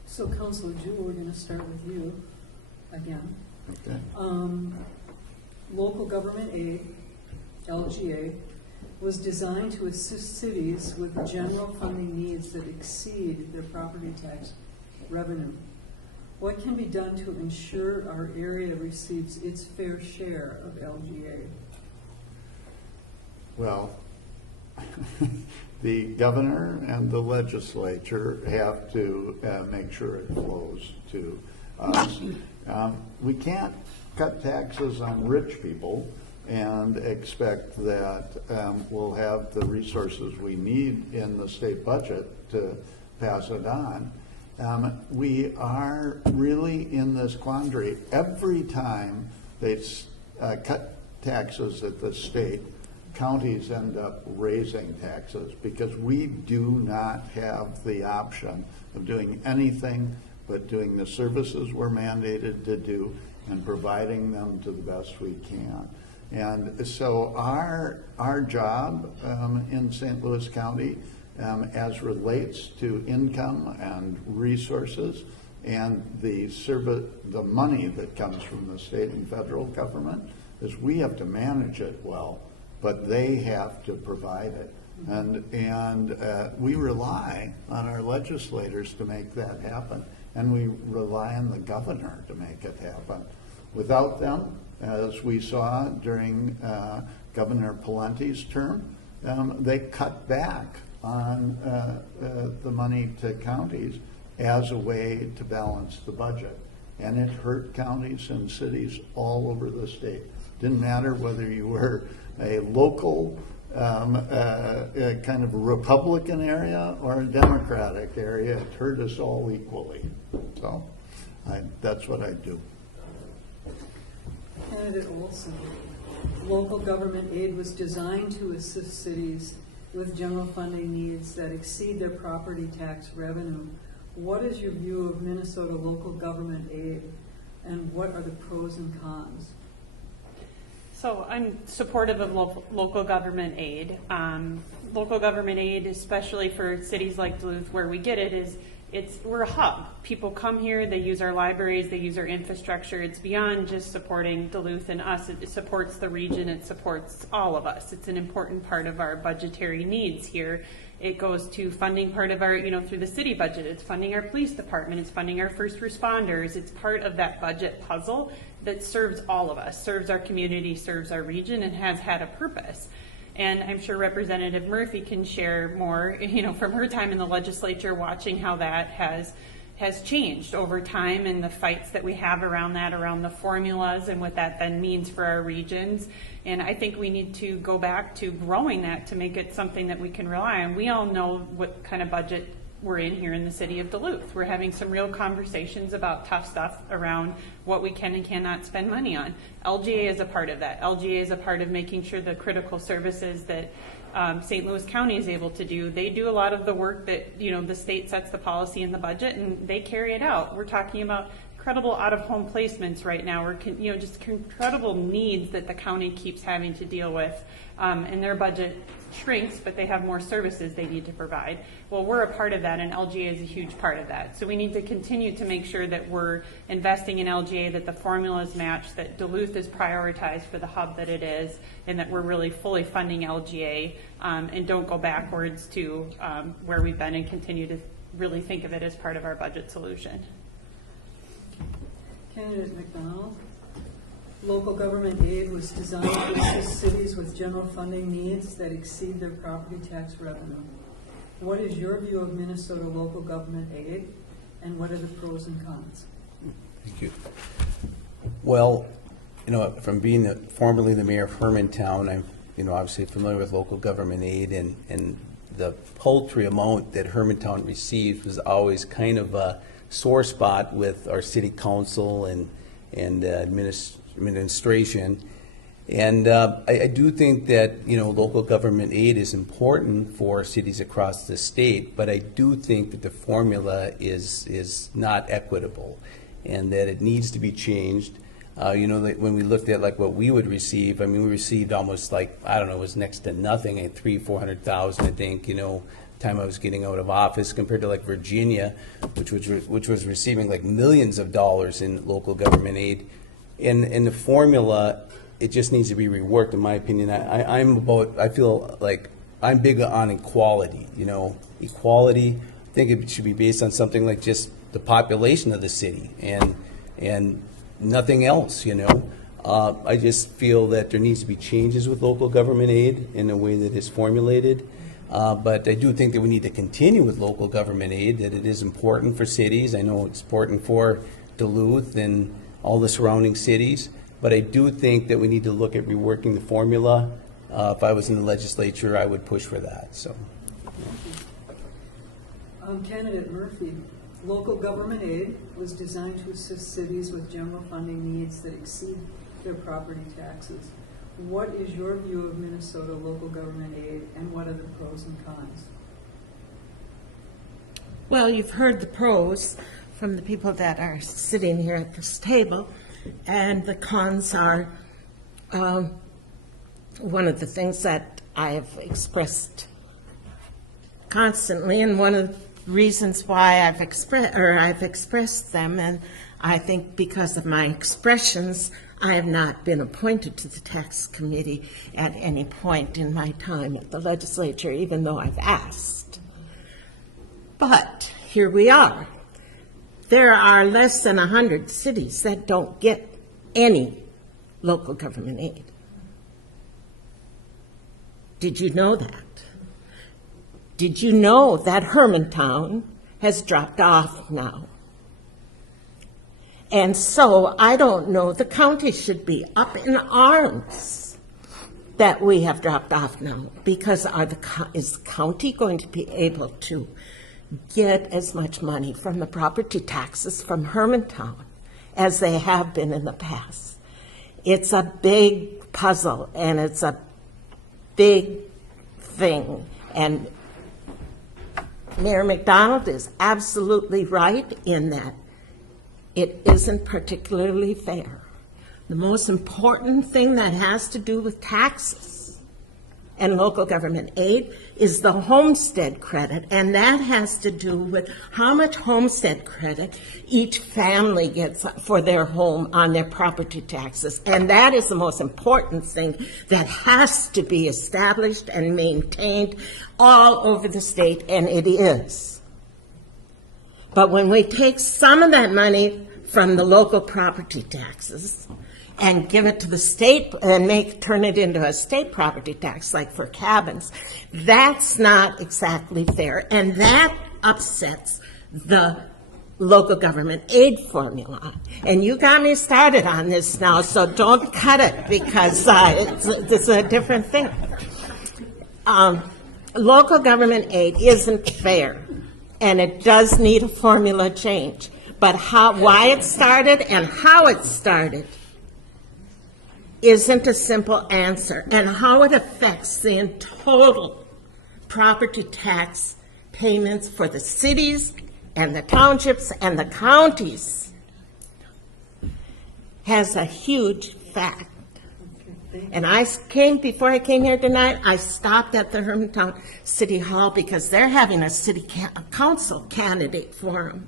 So Councilor Jewell, we're going to start with you again. Okay. Local government aid, LGA, was designed to assist cities with general funding needs that exceed their property tax revenue. What can be done to ensure our area receives its fair share of LGA? Well, the governor and the legislature have to make sure it flows to us. We can't cut taxes on rich people and expect that we'll have the resources we need in the state budget to pass it on. We are really in this quandary. Every time they cut taxes at the state, counties end up raising taxes because we do not have the option of doing anything but doing the services we're mandated to do and providing them to the best we can. And so our job in St. Louis County as relates to income and resources and the money that comes from the state and federal government is we have to manage it well, but they have to provide it. And we rely on our legislators to make that happen, and we rely on the governor to make it happen. Without them, as we saw during Governor Palente's term, they cut back on the money to counties as a way to balance the budget. And it hurt counties and cities all over the state. Didn't matter whether you were a local kind of Republican area or a Democratic area, it hurt us all equally. So that's what I do. Candidate Olson, local government aid was designed to assist cities with general funding needs that exceed their property tax revenue. What is your view of Minnesota local government aid, and what are the pros and cons? So I'm supportive of local government aid. Local government aid, especially for cities like Duluth, where we get it, we're a hub. People come here, they use our libraries, they use our infrastructure. It's beyond just supporting Duluth and us. It supports the region, it supports all of us. It's an important part of our budgetary needs here. It goes to funding part of our, through the city budget. It's funding our police department, it's funding our first responders. It's part of that budget puzzle that serves all of us, serves our community, serves our region, and has had a purpose. And I'm sure Representative Murphy can share more, from her time in the legislature, watching how that has changed over time and the fights that we have around that, around the formulas and what that then means for our regions. And I think we need to go back to growing that to make it something that we can rely on. We all know what kind of budget we're in here in the city of Duluth. We're having some real conversations about tough stuff around what we can and cannot spend money on. LGA is a part of that. LGA is a part of making sure the critical services that St. Louis County is able to do. They do a lot of the work that, the state sets the policy and the budget, and they carry it out. We're talking about incredible out-of-home placements right now. We're, just incredible needs that the county keeps having to deal with, and their budget shrinks, but they have more services they need to provide. Well, we're a part of that, and LGA is a huge part of that. So we need to continue to make sure that we're investing in LGA, that the formulas match, that Duluth is prioritized for the hub that it is, and that we're really fully funding LGA, and don't go backwards to where we've been, and continue to really think of it as part of our budget solution. Candidate McDonald. Local government aid was designed to assist cities with general funding needs that exceed their property tax revenue. What is your view of Minnesota local government aid, and what are the pros and cons? Thank you. Well, from being formerly the mayor of Hermantown, I'm, obviously familiar with local government aid, and the paltry amount that Hermantown received was always kind of a sore spot with our city council and administration. And I do think that, local government aid is important for cities across the state, but I do think that the formula is not equitable and that it needs to be changed. When we looked at what we would receive, we received almost it was next to nothing, at $300,000-400,000, I think, time I was getting out of office, compared to Virginia, which was receiving millions of dollars in local government aid. And the formula, it just needs to be reworked, in my opinion. I feel like I'm big on equality, equality. I think it should be based on something like just the population of the city and nothing else, I just feel that there needs to be changes with local government aid in a way that is formulated. But I do think that we need to continue with local government aid, that it is important for cities. I know it's important for Duluth and all the surrounding cities, but I do think that we need to look at reworking the formula. If I was in the legislature, I would push for that. So, Candidate Murphy, local government aid was designed to assist cities with general funding needs that exceed their property taxes. What is your view of Minnesota local government aid, and what are the pros and cons? Well, you've heard the pros from the people that are sitting here at this table, and the cons are one of the things that I have expressed constantly, and one of the reasons why I've expressed them, and I think because of my expressions, I have not been appointed to the tax committee at any point in my time at the legislature, even though I've asked. But here we are. There are less than 100 cities that don't get any local government aid. Did you know that? Did you know that Hermantown has dropped off now? And so I don't know, the county should be up in arms that we have dropped off now, because is the county going to be able to get as much money from the property taxes from Hermantown as they have been in the past? It's a big puzzle, and it's a big thing. And Mayor McDonald is absolutely right in that it isn't particularly fair. The most important thing that has to do with taxes and local government aid is the homestead credit, and that has to do with how much homestead credit each family gets for their home on their property taxes. And that is the most important thing that has to be established and maintained all over the state, and it is. But when we take some of that money from the local property taxes and give it to the state and turn it into a state property tax like for cabins. That's not exactly fair, and that upsets the local government aid formula. And you got me started on this now, so don't cut it because it's a different thing. Local government aid isn't fair, and it does need a formula change. But why it started and how it started isn't a simple answer, and how it affects the total property tax payments for the cities and the townships and the counties has a huge fact. And before I came here tonight, I stopped at the Hermantown City Hall because they're having a city council candidate forum.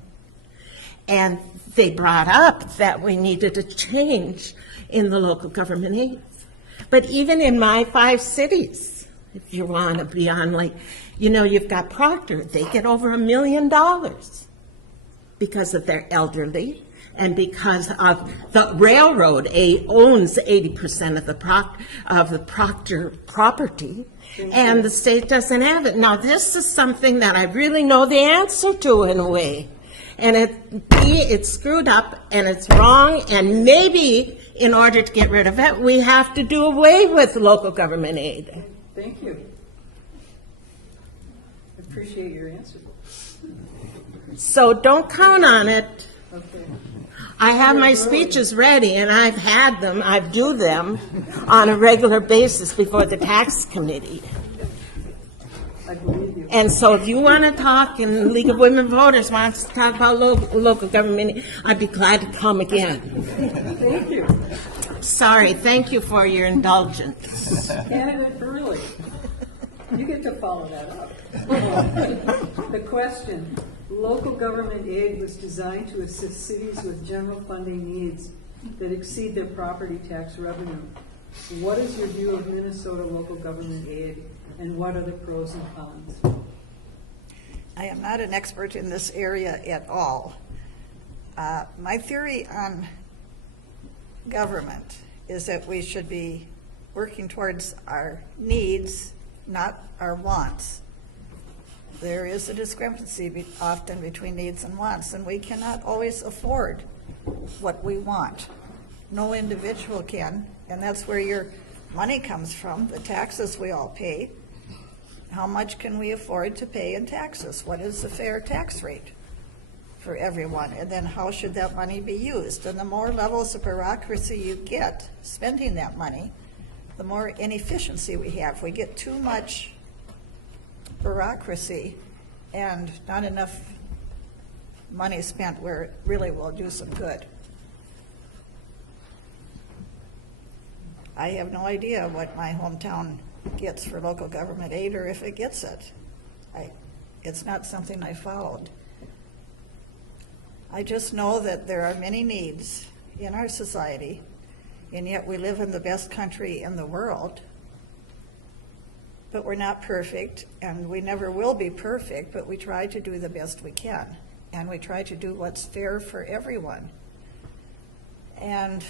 And they brought up that we needed a change in the local government aid. But even in my 5 cities, if you want to be on, like, you've got Proctor, they get over $1 million because of their elderly and because of the railroad owns 80% of the Proctor property, and the state doesn't have it. Now, this is something that I really know the answer to in a way. And it's screwed up and it's wrong, and maybe in order to get rid of it, we have to do away with local government aid. Thank you. Appreciate your answer. So don't count on it. Okay. I have my speeches ready, and I've had them. I do them on a regular basis before the tax committee. I believe you. And so if you want to talk, and the League of Women Voters wants to talk about local government, I'd be glad to come again. Thank you. Sorry, thank you for your indulgence. Candidate Burley, you get to follow that up. The question, local government aid was designed to assist cities with general funding needs that exceed their property tax revenue. What is your view of Minnesota local government aid, and what are the pros and cons? I am not an expert in this area at all. My theory on government is that we should be working towards our needs, not our wants. There is a discrepancy often between needs and wants, and we cannot always afford what we want. No individual can, and that's where your money comes from, the taxes we all pay. How much can we afford to pay in taxes? What is the fair tax rate for everyone? And then how should that money be used? And the more levels of bureaucracy you get spending that money, the more inefficiency we have. We get too much bureaucracy and not enough money spent where it really will do some good. I have no idea what my hometown gets for local government aid, or if it gets it. It's not something I followed. I just know that there are many needs in our society, and yet we live in the best country in the world. But we're not perfect, and we never will be perfect, but we try to do the best we can, and we try to do what's fair for everyone. And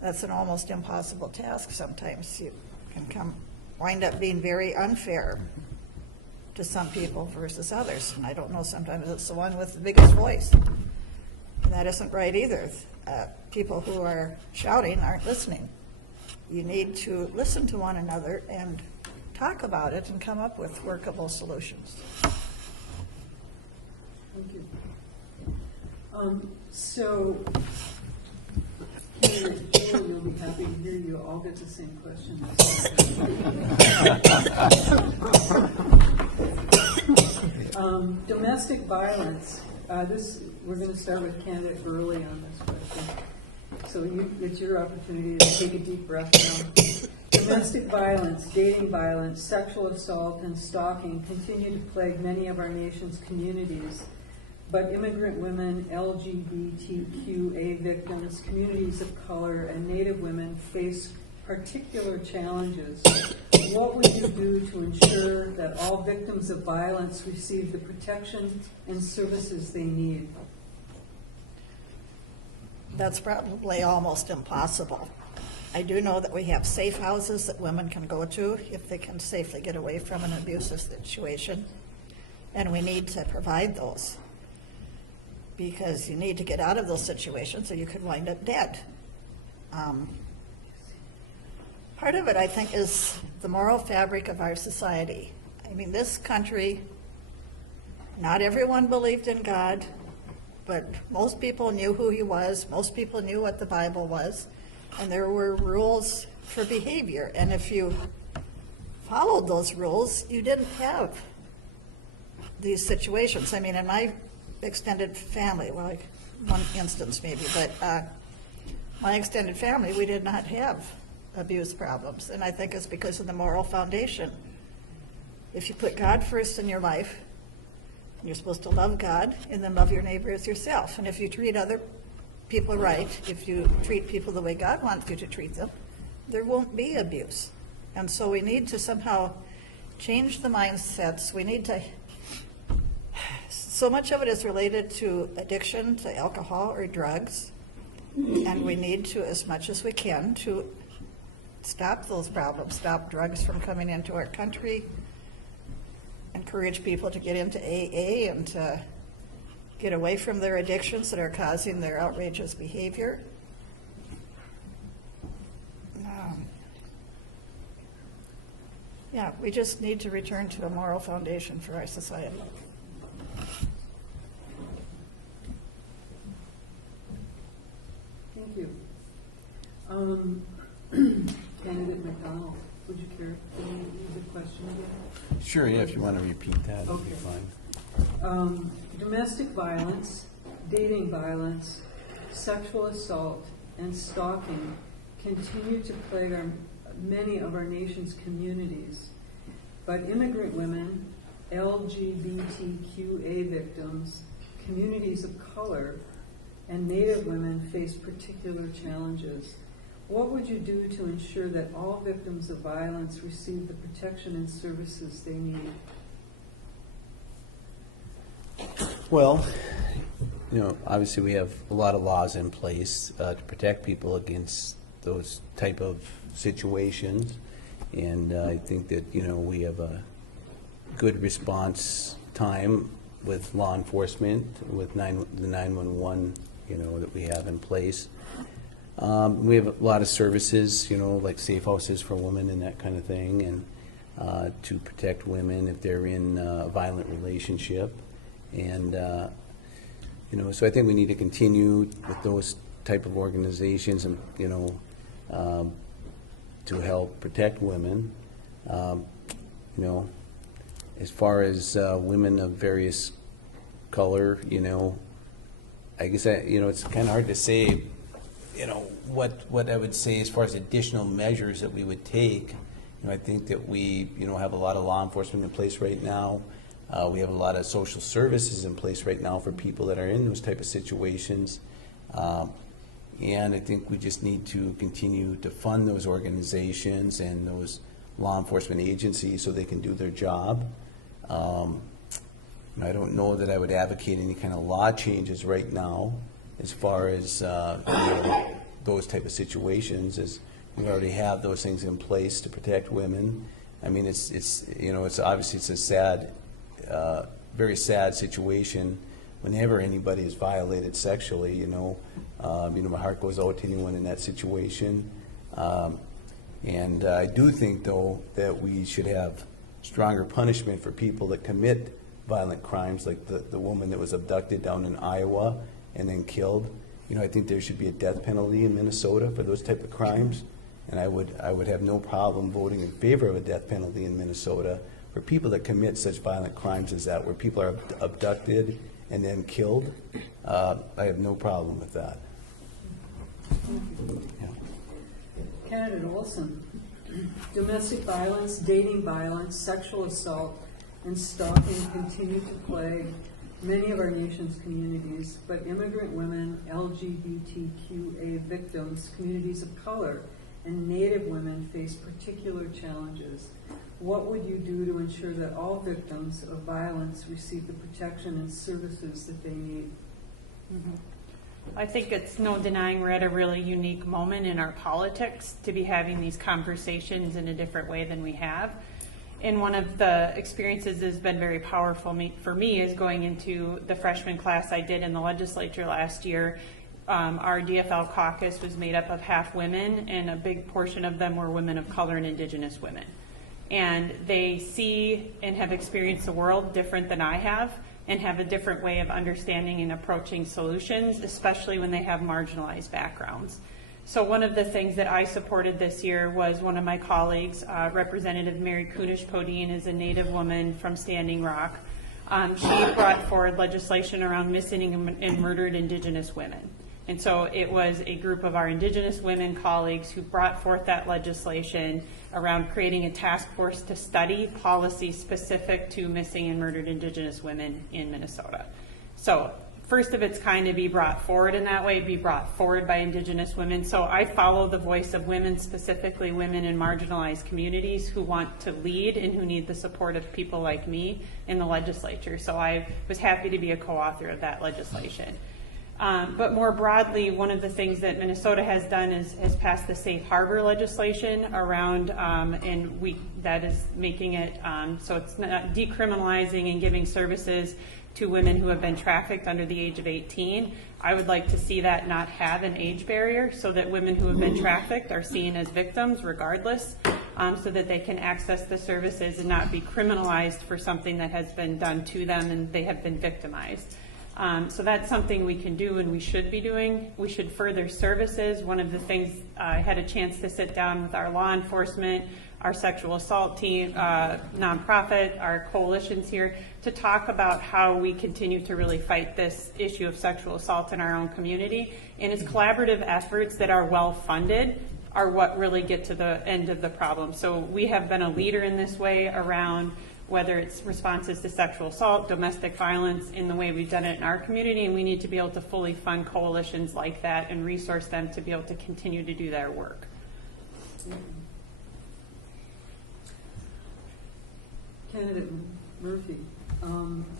that's an almost impossible task sometimes. You can wind up being very unfair to some people versus others. And I don't know, sometimes it's the one with the biggest voice. And that isn't right either. People who are shouting aren't listening. You need to listen to one another and talk about it and come up with workable solutions. Thank you. So, Jewell, you'll be happy to hear you all get the same question. Domestic violence. We're going to start with candidate Burley on this question. So it's your opportunity to take a deep breath now. Domestic violence, dating violence, sexual assault, and stalking continue to plague many of our nation's communities. But immigrant women, LGBTQA victims, communities of color, and Native women face particular challenges. What would you do to ensure that all victims of violence receive the protection and services they need? That's probably almost impossible. I do know that we have safe houses that women can go to if they can safely get away from an abusive situation. And we need to provide those, because you need to get out of those situations or you could wind up dead. Part of it, I think, is the moral fabric of our society. I mean, this country, not everyone believed in God, but most people knew who he was. Most people knew what the Bible was. And there were rules for behavior. And if you followed those rules, you didn't have these situations. I mean, in my extended family, well, like one instance maybe, but my extended family, we did not have abuse problems. And I think it's because of the moral foundation. If you put God first in your life, you're supposed to love God and then love your neighbor as yourself. And if you treat other people right, if you treat people the way God wants you to treat them, there won't be abuse. And so we need to somehow change the mindsets. We need to, so much of it is related to addiction to alcohol or drugs, and we need to, as much as we can, to stop those problems, stop drugs from coming into our country, encourage people to get into AA and to get away from their addictions that are causing their outrageous behavior. Yeah, we just need to return to a moral foundation for our society. Thank you. Candidate McDonald, would you care to use the question again? Sure, yeah, if you want to repeat that, that'd be Okay. fine. Domestic violence, dating violence, sexual assault, and stalking continue to plague many of our nation's communities. But immigrant women, LGBTQA victims, communities of color, and Native women face particular challenges. What would you do to ensure that all victims of violence receive the protection and services they need? Well, obviously we have a lot of laws in place to protect people against those type of situations. And I think that, we have a good response time with law enforcement, with the 911, that we have in place. We have a lot of services, like safe houses for women and that kind of thing, and to protect women if they're in a violent relationship. And, so I think we need to continue with those type of organizations and, to help protect women. As far as women of various color, I guess, it's kind of hard to say, what I would say as far as additional measures that we would take. I think that we, have a lot of law enforcement in place right now. We have a lot of social services in place right now for people that are in those type of situations. And I think we just need to continue to fund those organizations and those law enforcement agencies so they can do their job. I don't know that I would advocate any kind of law changes right now as far as those type of situations, as we already have those things in place to protect women. I mean, it's obviously it's a sad, very sad situation whenever anybody is violated sexually. My heart goes out to anyone in that situation. And I do think, though, that we should have stronger punishment for people that commit violent crimes, like the woman that was abducted down in Iowa and then killed. I think there should be a death penalty in Minnesota for those type of crimes. And I would have no problem voting in favor of a death penalty in Minnesota for people that commit such violent crimes as that, where people are abducted and then killed. I have no problem with that. Yeah. Candidate Olson, domestic violence, dating violence, sexual assault, and stalking continue to plague many of our nation's communities, but immigrant women, LGBTQA victims, communities of color, and Native women face particular challenges. What would you do to ensure that all victims of violence receive the protection and services that they need? I think it's no denying we're at a really unique moment in our politics to be having these conversations in a different way than we have. And one of the experiences that's been very powerful for me is going into the freshman class I did in the legislature last year. Our DFL caucus was made up of half women, and a big portion of them were women of color and Indigenous women. And they see and have experienced the world different than I have, and have a different way of understanding and approaching solutions, especially when they have marginalized backgrounds. So one of the things that I supported this year was one of my colleagues, Representative Mary Kunish-Podine, is a Native woman from Standing Rock. She brought forward legislation around missing and murdered Indigenous women. And so it was a group of our Indigenous women colleagues who brought forth that legislation around creating a task force to study policies specific to missing and murdered Indigenous women in Minnesota. So first of its kind to be brought forward in that way, be brought forward by Indigenous women. So I follow the voice of women, specifically women in marginalized communities who want to lead and who need the support of people like me in the legislature. So I was happy to be a co-author of that legislation. But more broadly, one of the things that Minnesota has done is has passed the safe harbor legislation around, that is making it so it's not decriminalizing and giving services to women who have been trafficked under the age of 18. I would like to see that not have an age barrier, so that women who have been trafficked are seen as victims regardless, so that they can access the services and not be criminalized for something that has been done to them and they have been victimized. So that's something we can do and we should be doing. We should further services. One of the things I had a chance to sit down with our law enforcement, our sexual assault team, nonprofit, our coalitions here, to talk about how we continue to really fight this issue of sexual assault in our own community. And it's collaborative efforts that are well funded are what really get to the end of the problem. So we have been a leader in this way around whether it's responses to sexual assault, domestic violence, in the way we've done it in our community, and we need to be able to fully fund coalitions like that and resource them to be able to continue to do their work. Candidate Murphy,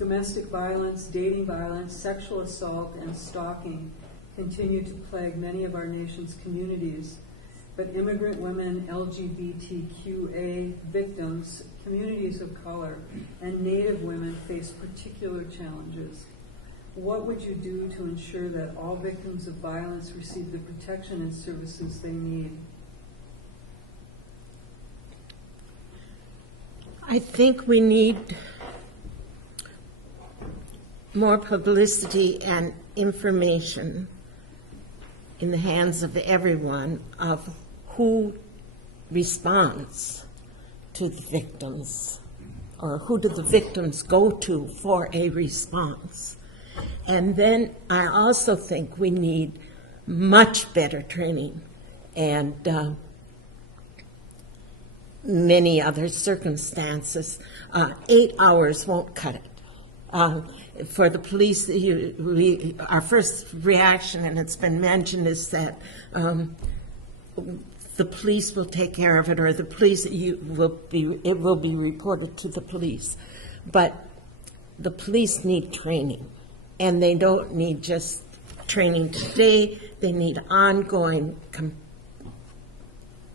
domestic violence, dating violence, sexual assault, and stalking continue to plague many of our nation's communities. But immigrant women, LGBTQA victims, communities of color, and Native women face particular challenges. What would you do to ensure that all victims of violence receive the protection and services they need? I think we need more publicity and information in the hands of everyone of who responds to the victims, or who do the victims go to for a response. And then I also think we need much better training and many other circumstances. 8 hours won't cut it. For the police, our first reaction, and it's been mentioned, is that the police will take care of it, or the police, it will be reported to the police. But the police need training, and they don't need just training today. They need ongoing,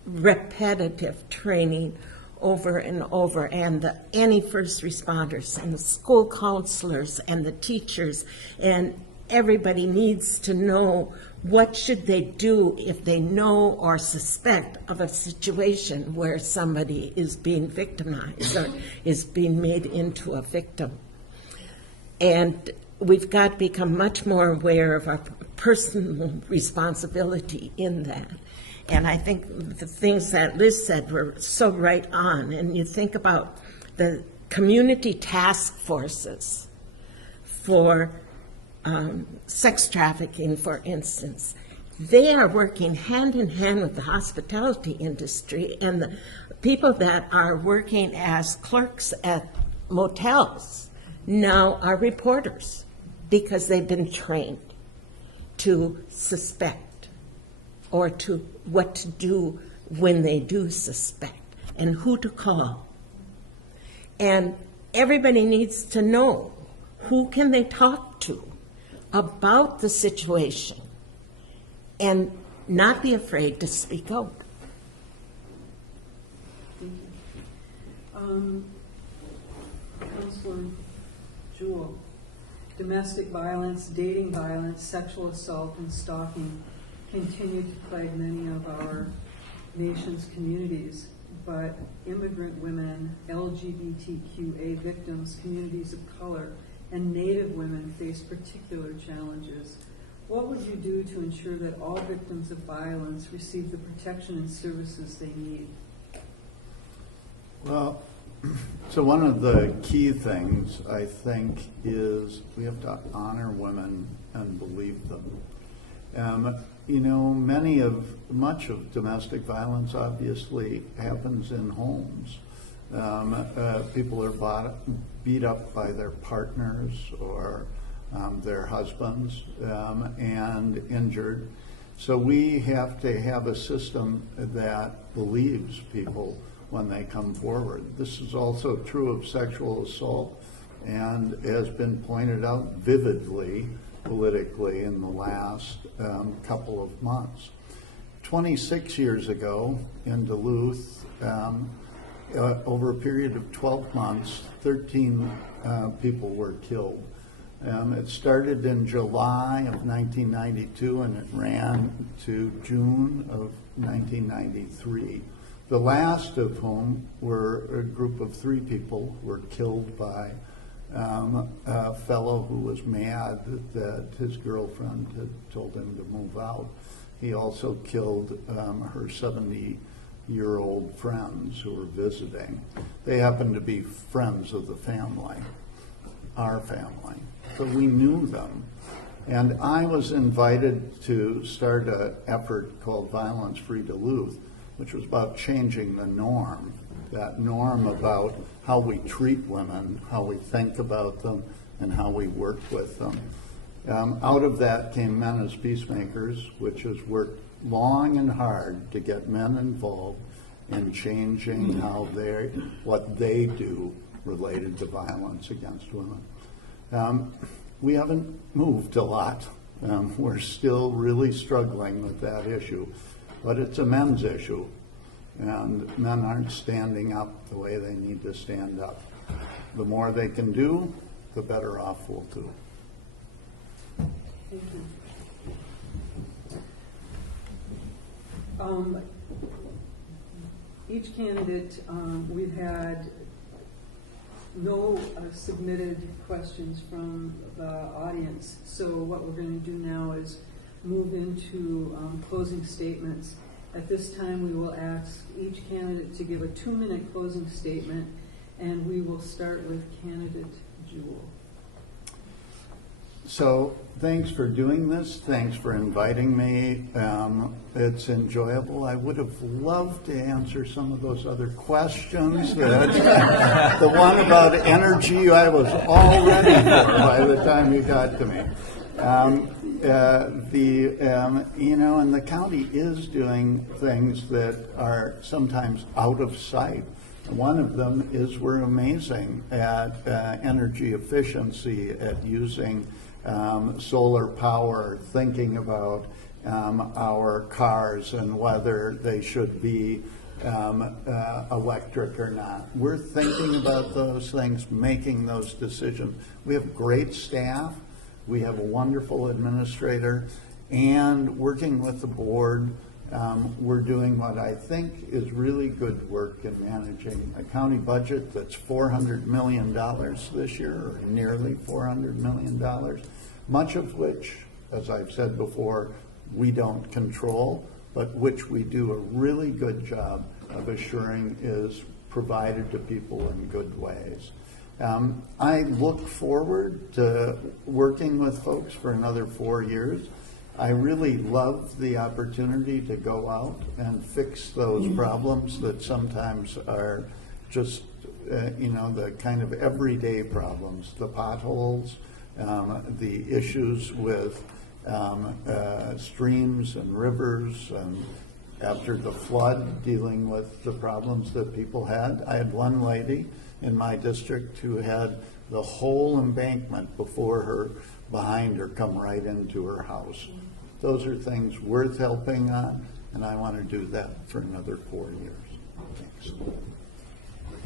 repetitive training over and over, and any first responders and the school counselors and the teachers and everybody needs to know what should they do if they know or suspect of a situation where somebody is being victimized or is being made into a victim. And we've got to become much more aware of our personal responsibility in that. And I think the things that Liz said were so right on. And you think about the community task forces for sex trafficking, for instance. They are working hand in hand with the hospitality industry, and the people that are working as clerks at motels now are reporters because they've been trained to suspect, or to what to do when they do suspect, and who to call. And everybody needs to know who can they talk to about the situation and not be afraid to speak out. Thank you. Counselor Jewell, domestic violence, dating violence, sexual assault, and stalking continue to plague many of our nation's communities, but immigrant women, LGBTQA victims, communities of color, and Native women face particular challenges. What would you do to ensure that all victims of violence receive the protection and services they need? Well, so one of the key things, I think, is we have to honor women and believe them. You know, much of domestic violence obviously happens in homes. People are beat up by their partners or their husbands and injured. So we have to have a system that believes people when they come forward. This is also true of sexual assault and has been pointed out vividly politically in the last couple of months. 26 years ago in Duluth, over a period of 12 months, 13 people were killed. It started in July of 1992 and it ran to June of 1993. The last of whom were a group of 3 people who were killed by a fellow who was mad that his girlfriend had told him to move out. He also killed her 70-year-old friends who were visiting. They happened to be friends of the family, our family. So we knew them. And I was invited to start an effort called Violence Free Duluth, which was about changing the norm, that norm about how we treat women, how we think about them, and how we work with them. Out of that came Men as Peacemakers, which has worked long and hard to get men involved in changing what they do related to violence against women. We haven't moved a lot. We're still really struggling with that issue, but it's a men's issue, and men aren't standing up the way they need to stand up. The more they can do, the better off we'll do. Thank you. Each candidate, we've had no submitted questions from the audience. So what we're going to do now is move into closing statements. At this time, we will ask each candidate to give a 2-minute closing statement, and we will start with candidate Jewell. So thanks for doing this. Thanks for inviting me. It's enjoyable. I would have loved to answer some of those other questions. The one about energy, I was all ready for by the time you got to me. And the county is doing things that are sometimes out of sight. One of them is we're amazing at energy efficiency, at using solar power, thinking about our cars and whether they should be electric or not. We're thinking about those things, making those decisions. We have great staff. We have a wonderful administrator, and working with the board, we're doing what I think is really good work in managing a county budget that's $400 million this year, or nearly $400 million, much of which, as I've said before, we don't control, but which we do a really good job of assuring is provided to people in good ways. I look forward to working with folks for another 4 years. I really love the opportunity to go out and fix those problems that sometimes are just, the kind of everyday problems, the potholes, the issues with streams and rivers, and after the flood, dealing with the problems that people had. I had one lady in my district who had the whole embankment behind her come right into her house. those are things worth helping on, and I want to do that for another 4 years. Thanks.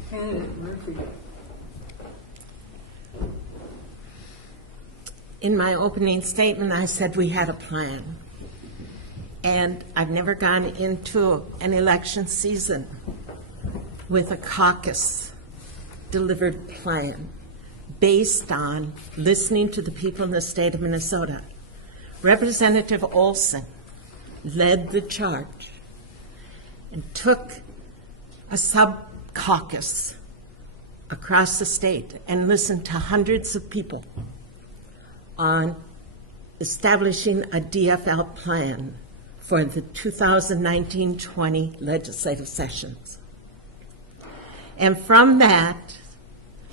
Candidate Murphy. In my opening statement, I said we had a plan. And I've never gone into an election season with a caucus delivered plan based on listening to the people in the state of Minnesota. Representative Olson led the charge and took a sub-caucus across the state and listened to hundreds of people on establishing a DFL plan for the 2019-20 legislative sessions. And from that,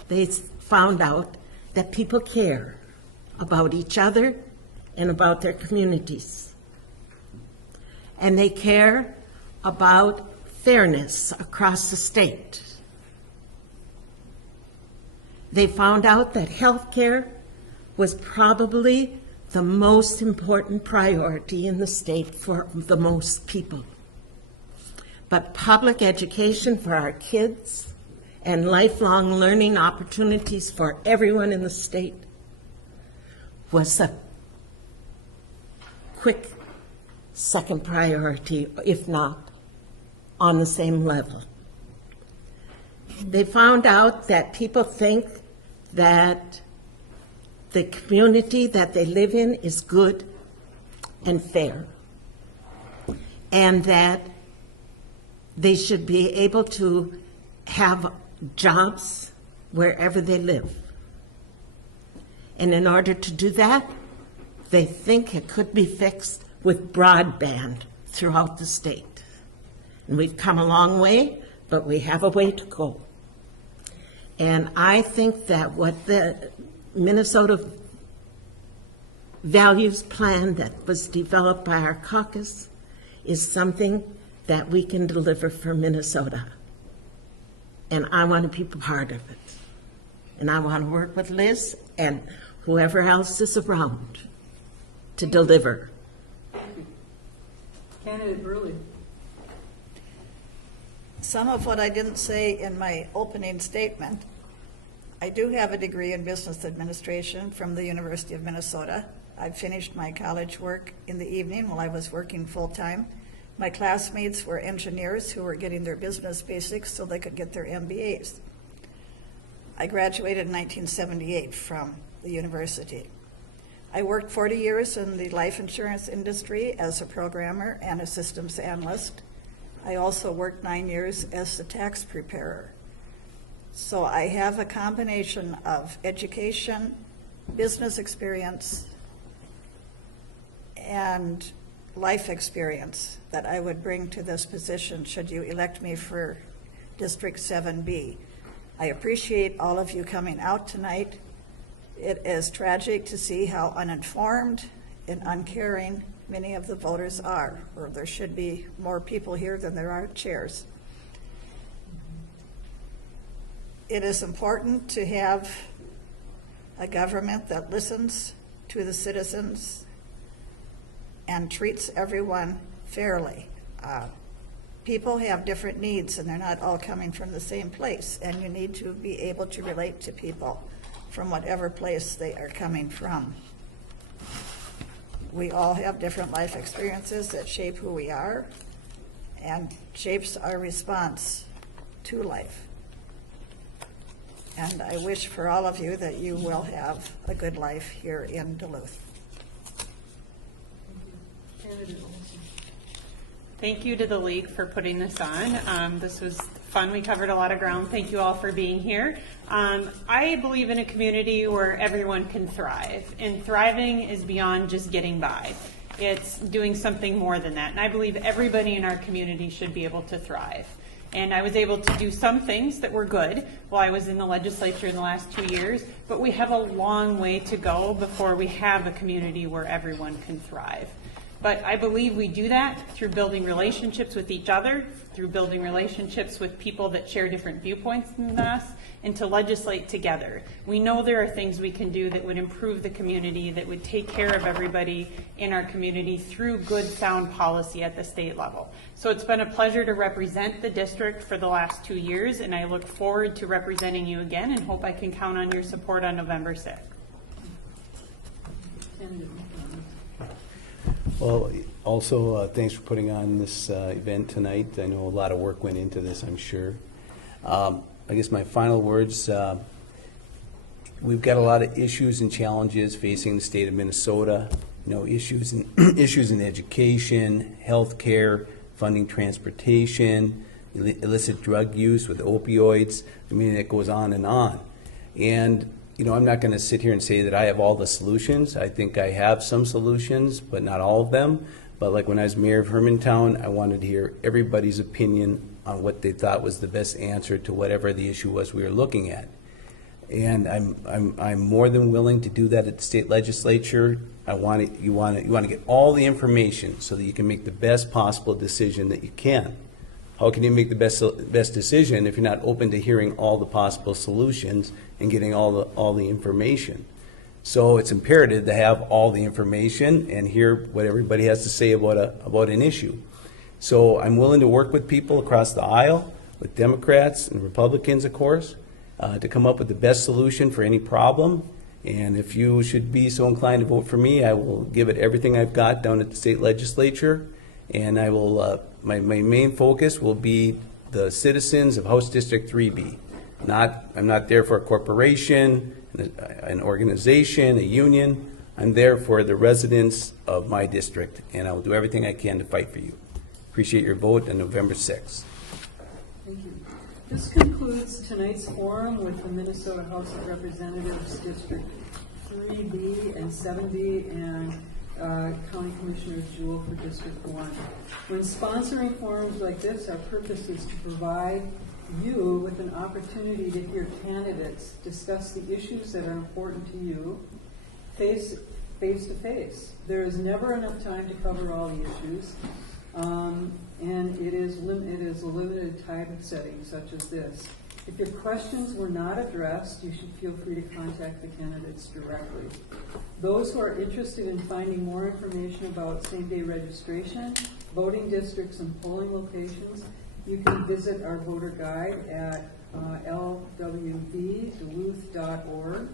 they found out that people care about each other and about their communities. And they care about fairness across the state. They found out that health care was probably the most important priority in the state for the most people. But public education for our kids and lifelong learning opportunities for everyone in the state was a quick second priority, if not on the same level. They found out that people think that the community that they live in is good and fair, and that they should be able to have jobs wherever they live. And in order to do that, they think it could be fixed with broadband throughout the state. And we've come a long way, but we have a way to go. And I think that what the Minnesota values plan that was developed by our caucus is something that we can deliver for Minnesota. And I want to be part of it. And I want to work with Liz and whoever else is around to deliver. Candidate Burley. Some of what I didn't say in my opening statement, I do have a degree in business administration from the University of Minnesota. I finished my college work in the evening while I was working full-time. My classmates were engineers who were getting their business basics so they could get their MBAs. I graduated in 1978 from the university. I worked 40 years in the life insurance industry as a programmer and a systems analyst. I also worked 9 years as the tax preparer. So I have a combination of education, business experience, and life experience that I would bring to this position should you elect me for District 7B. I appreciate all of you coming out tonight. It is tragic to see how uninformed and uncaring many of the voters are, or there should be more people here than there are chairs. It is important to have a government that listens to the citizens and treats everyone fairly. People have different needs and they're not all coming from the same place, and you need to be able to relate to people from whatever place they are coming from. We all have different life experiences that shape who we are and shapes our response to life. And I wish for all of you that you will have a good life here in Duluth. Candidate Olson. Thank you to the League for putting this on. This was fun. We covered a lot of ground. Thank you all for being here. I believe in a community where everyone can thrive, and thriving is beyond just getting by. It's doing something more than that. And I believe everybody in our community should be able to thrive. And I was able to do some things that were good while I was in the legislature in the last 2 years, but we have a long way to go before we have a community where everyone can thrive. But I believe we do that through building relationships with each other, through building relationships with people that share different viewpoints than us, and to legislate together. We know there are things we can do that would improve the community, that would take care of everybody in our community through good, sound policy at the state level. So it's been a pleasure to represent the district for the last 2 years, and I look forward to representing you again and hope I can count on your support on November 6th. Well, also, thanks for putting on this event tonight. I know a lot of work went into this, I'm sure. I guess my final words, we've got a lot of issues and challenges facing the state of Minnesota. You know, issues in issues in education, healthcare, funding transportation, illicit drug use with opioids. I mean, it goes on and on. And you know, I'm not going to sit here and say that I have all the solutions. I think I have some solutions, but not all of them. But like when I was mayor of Hermantown, I wanted to hear everybody's opinion on what they thought was the best answer to whatever the issue was we were looking at. And I'm more than willing to do that at the state legislature. You want to get all the information so that you can make the best possible decision that you can. How can you make the best decision if you're not open to hearing all the possible solutions and getting all the information? So it's imperative to have all the information and hear what everybody has to say about an issue. So I'm willing to work with people across the aisle, with Democrats and Republicans, of course, to come up with the best solution for any problem. And if you should be so inclined to vote for me, I will give it everything I've got down at the state legislature. And I will, my main focus will be the citizens of House District 3B. I'm not there for a corporation, an organization, a union. I'm there for the residents of my district, and I will do everything I can to fight for you. Appreciate your vote on November 6th. Thank you. This concludes tonight's forum with the Minnesota House of Representatives District 3B and 7B and County Commissioner Jewell for District 1. When sponsoring forums like this, our purpose is to provide you with an opportunity to hear candidates discuss the issues that are important to you face to face. There is never enough time to cover all the issues, and it is a limited time setting such as this. If your questions were not addressed, you should feel free to contact the candidates directly. Those who are interested in finding more information about same-day registration, voting districts, and polling locations, you can visit our voter guide at lwvduluth.org.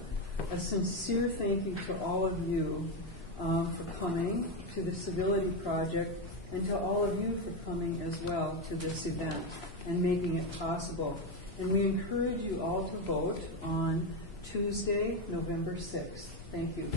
A sincere thank you to all of you for coming to the Civility Project, and to all of you for coming as well to this event and making it possible. And we encourage you all to vote on Tuesday, November 6th. Thank you.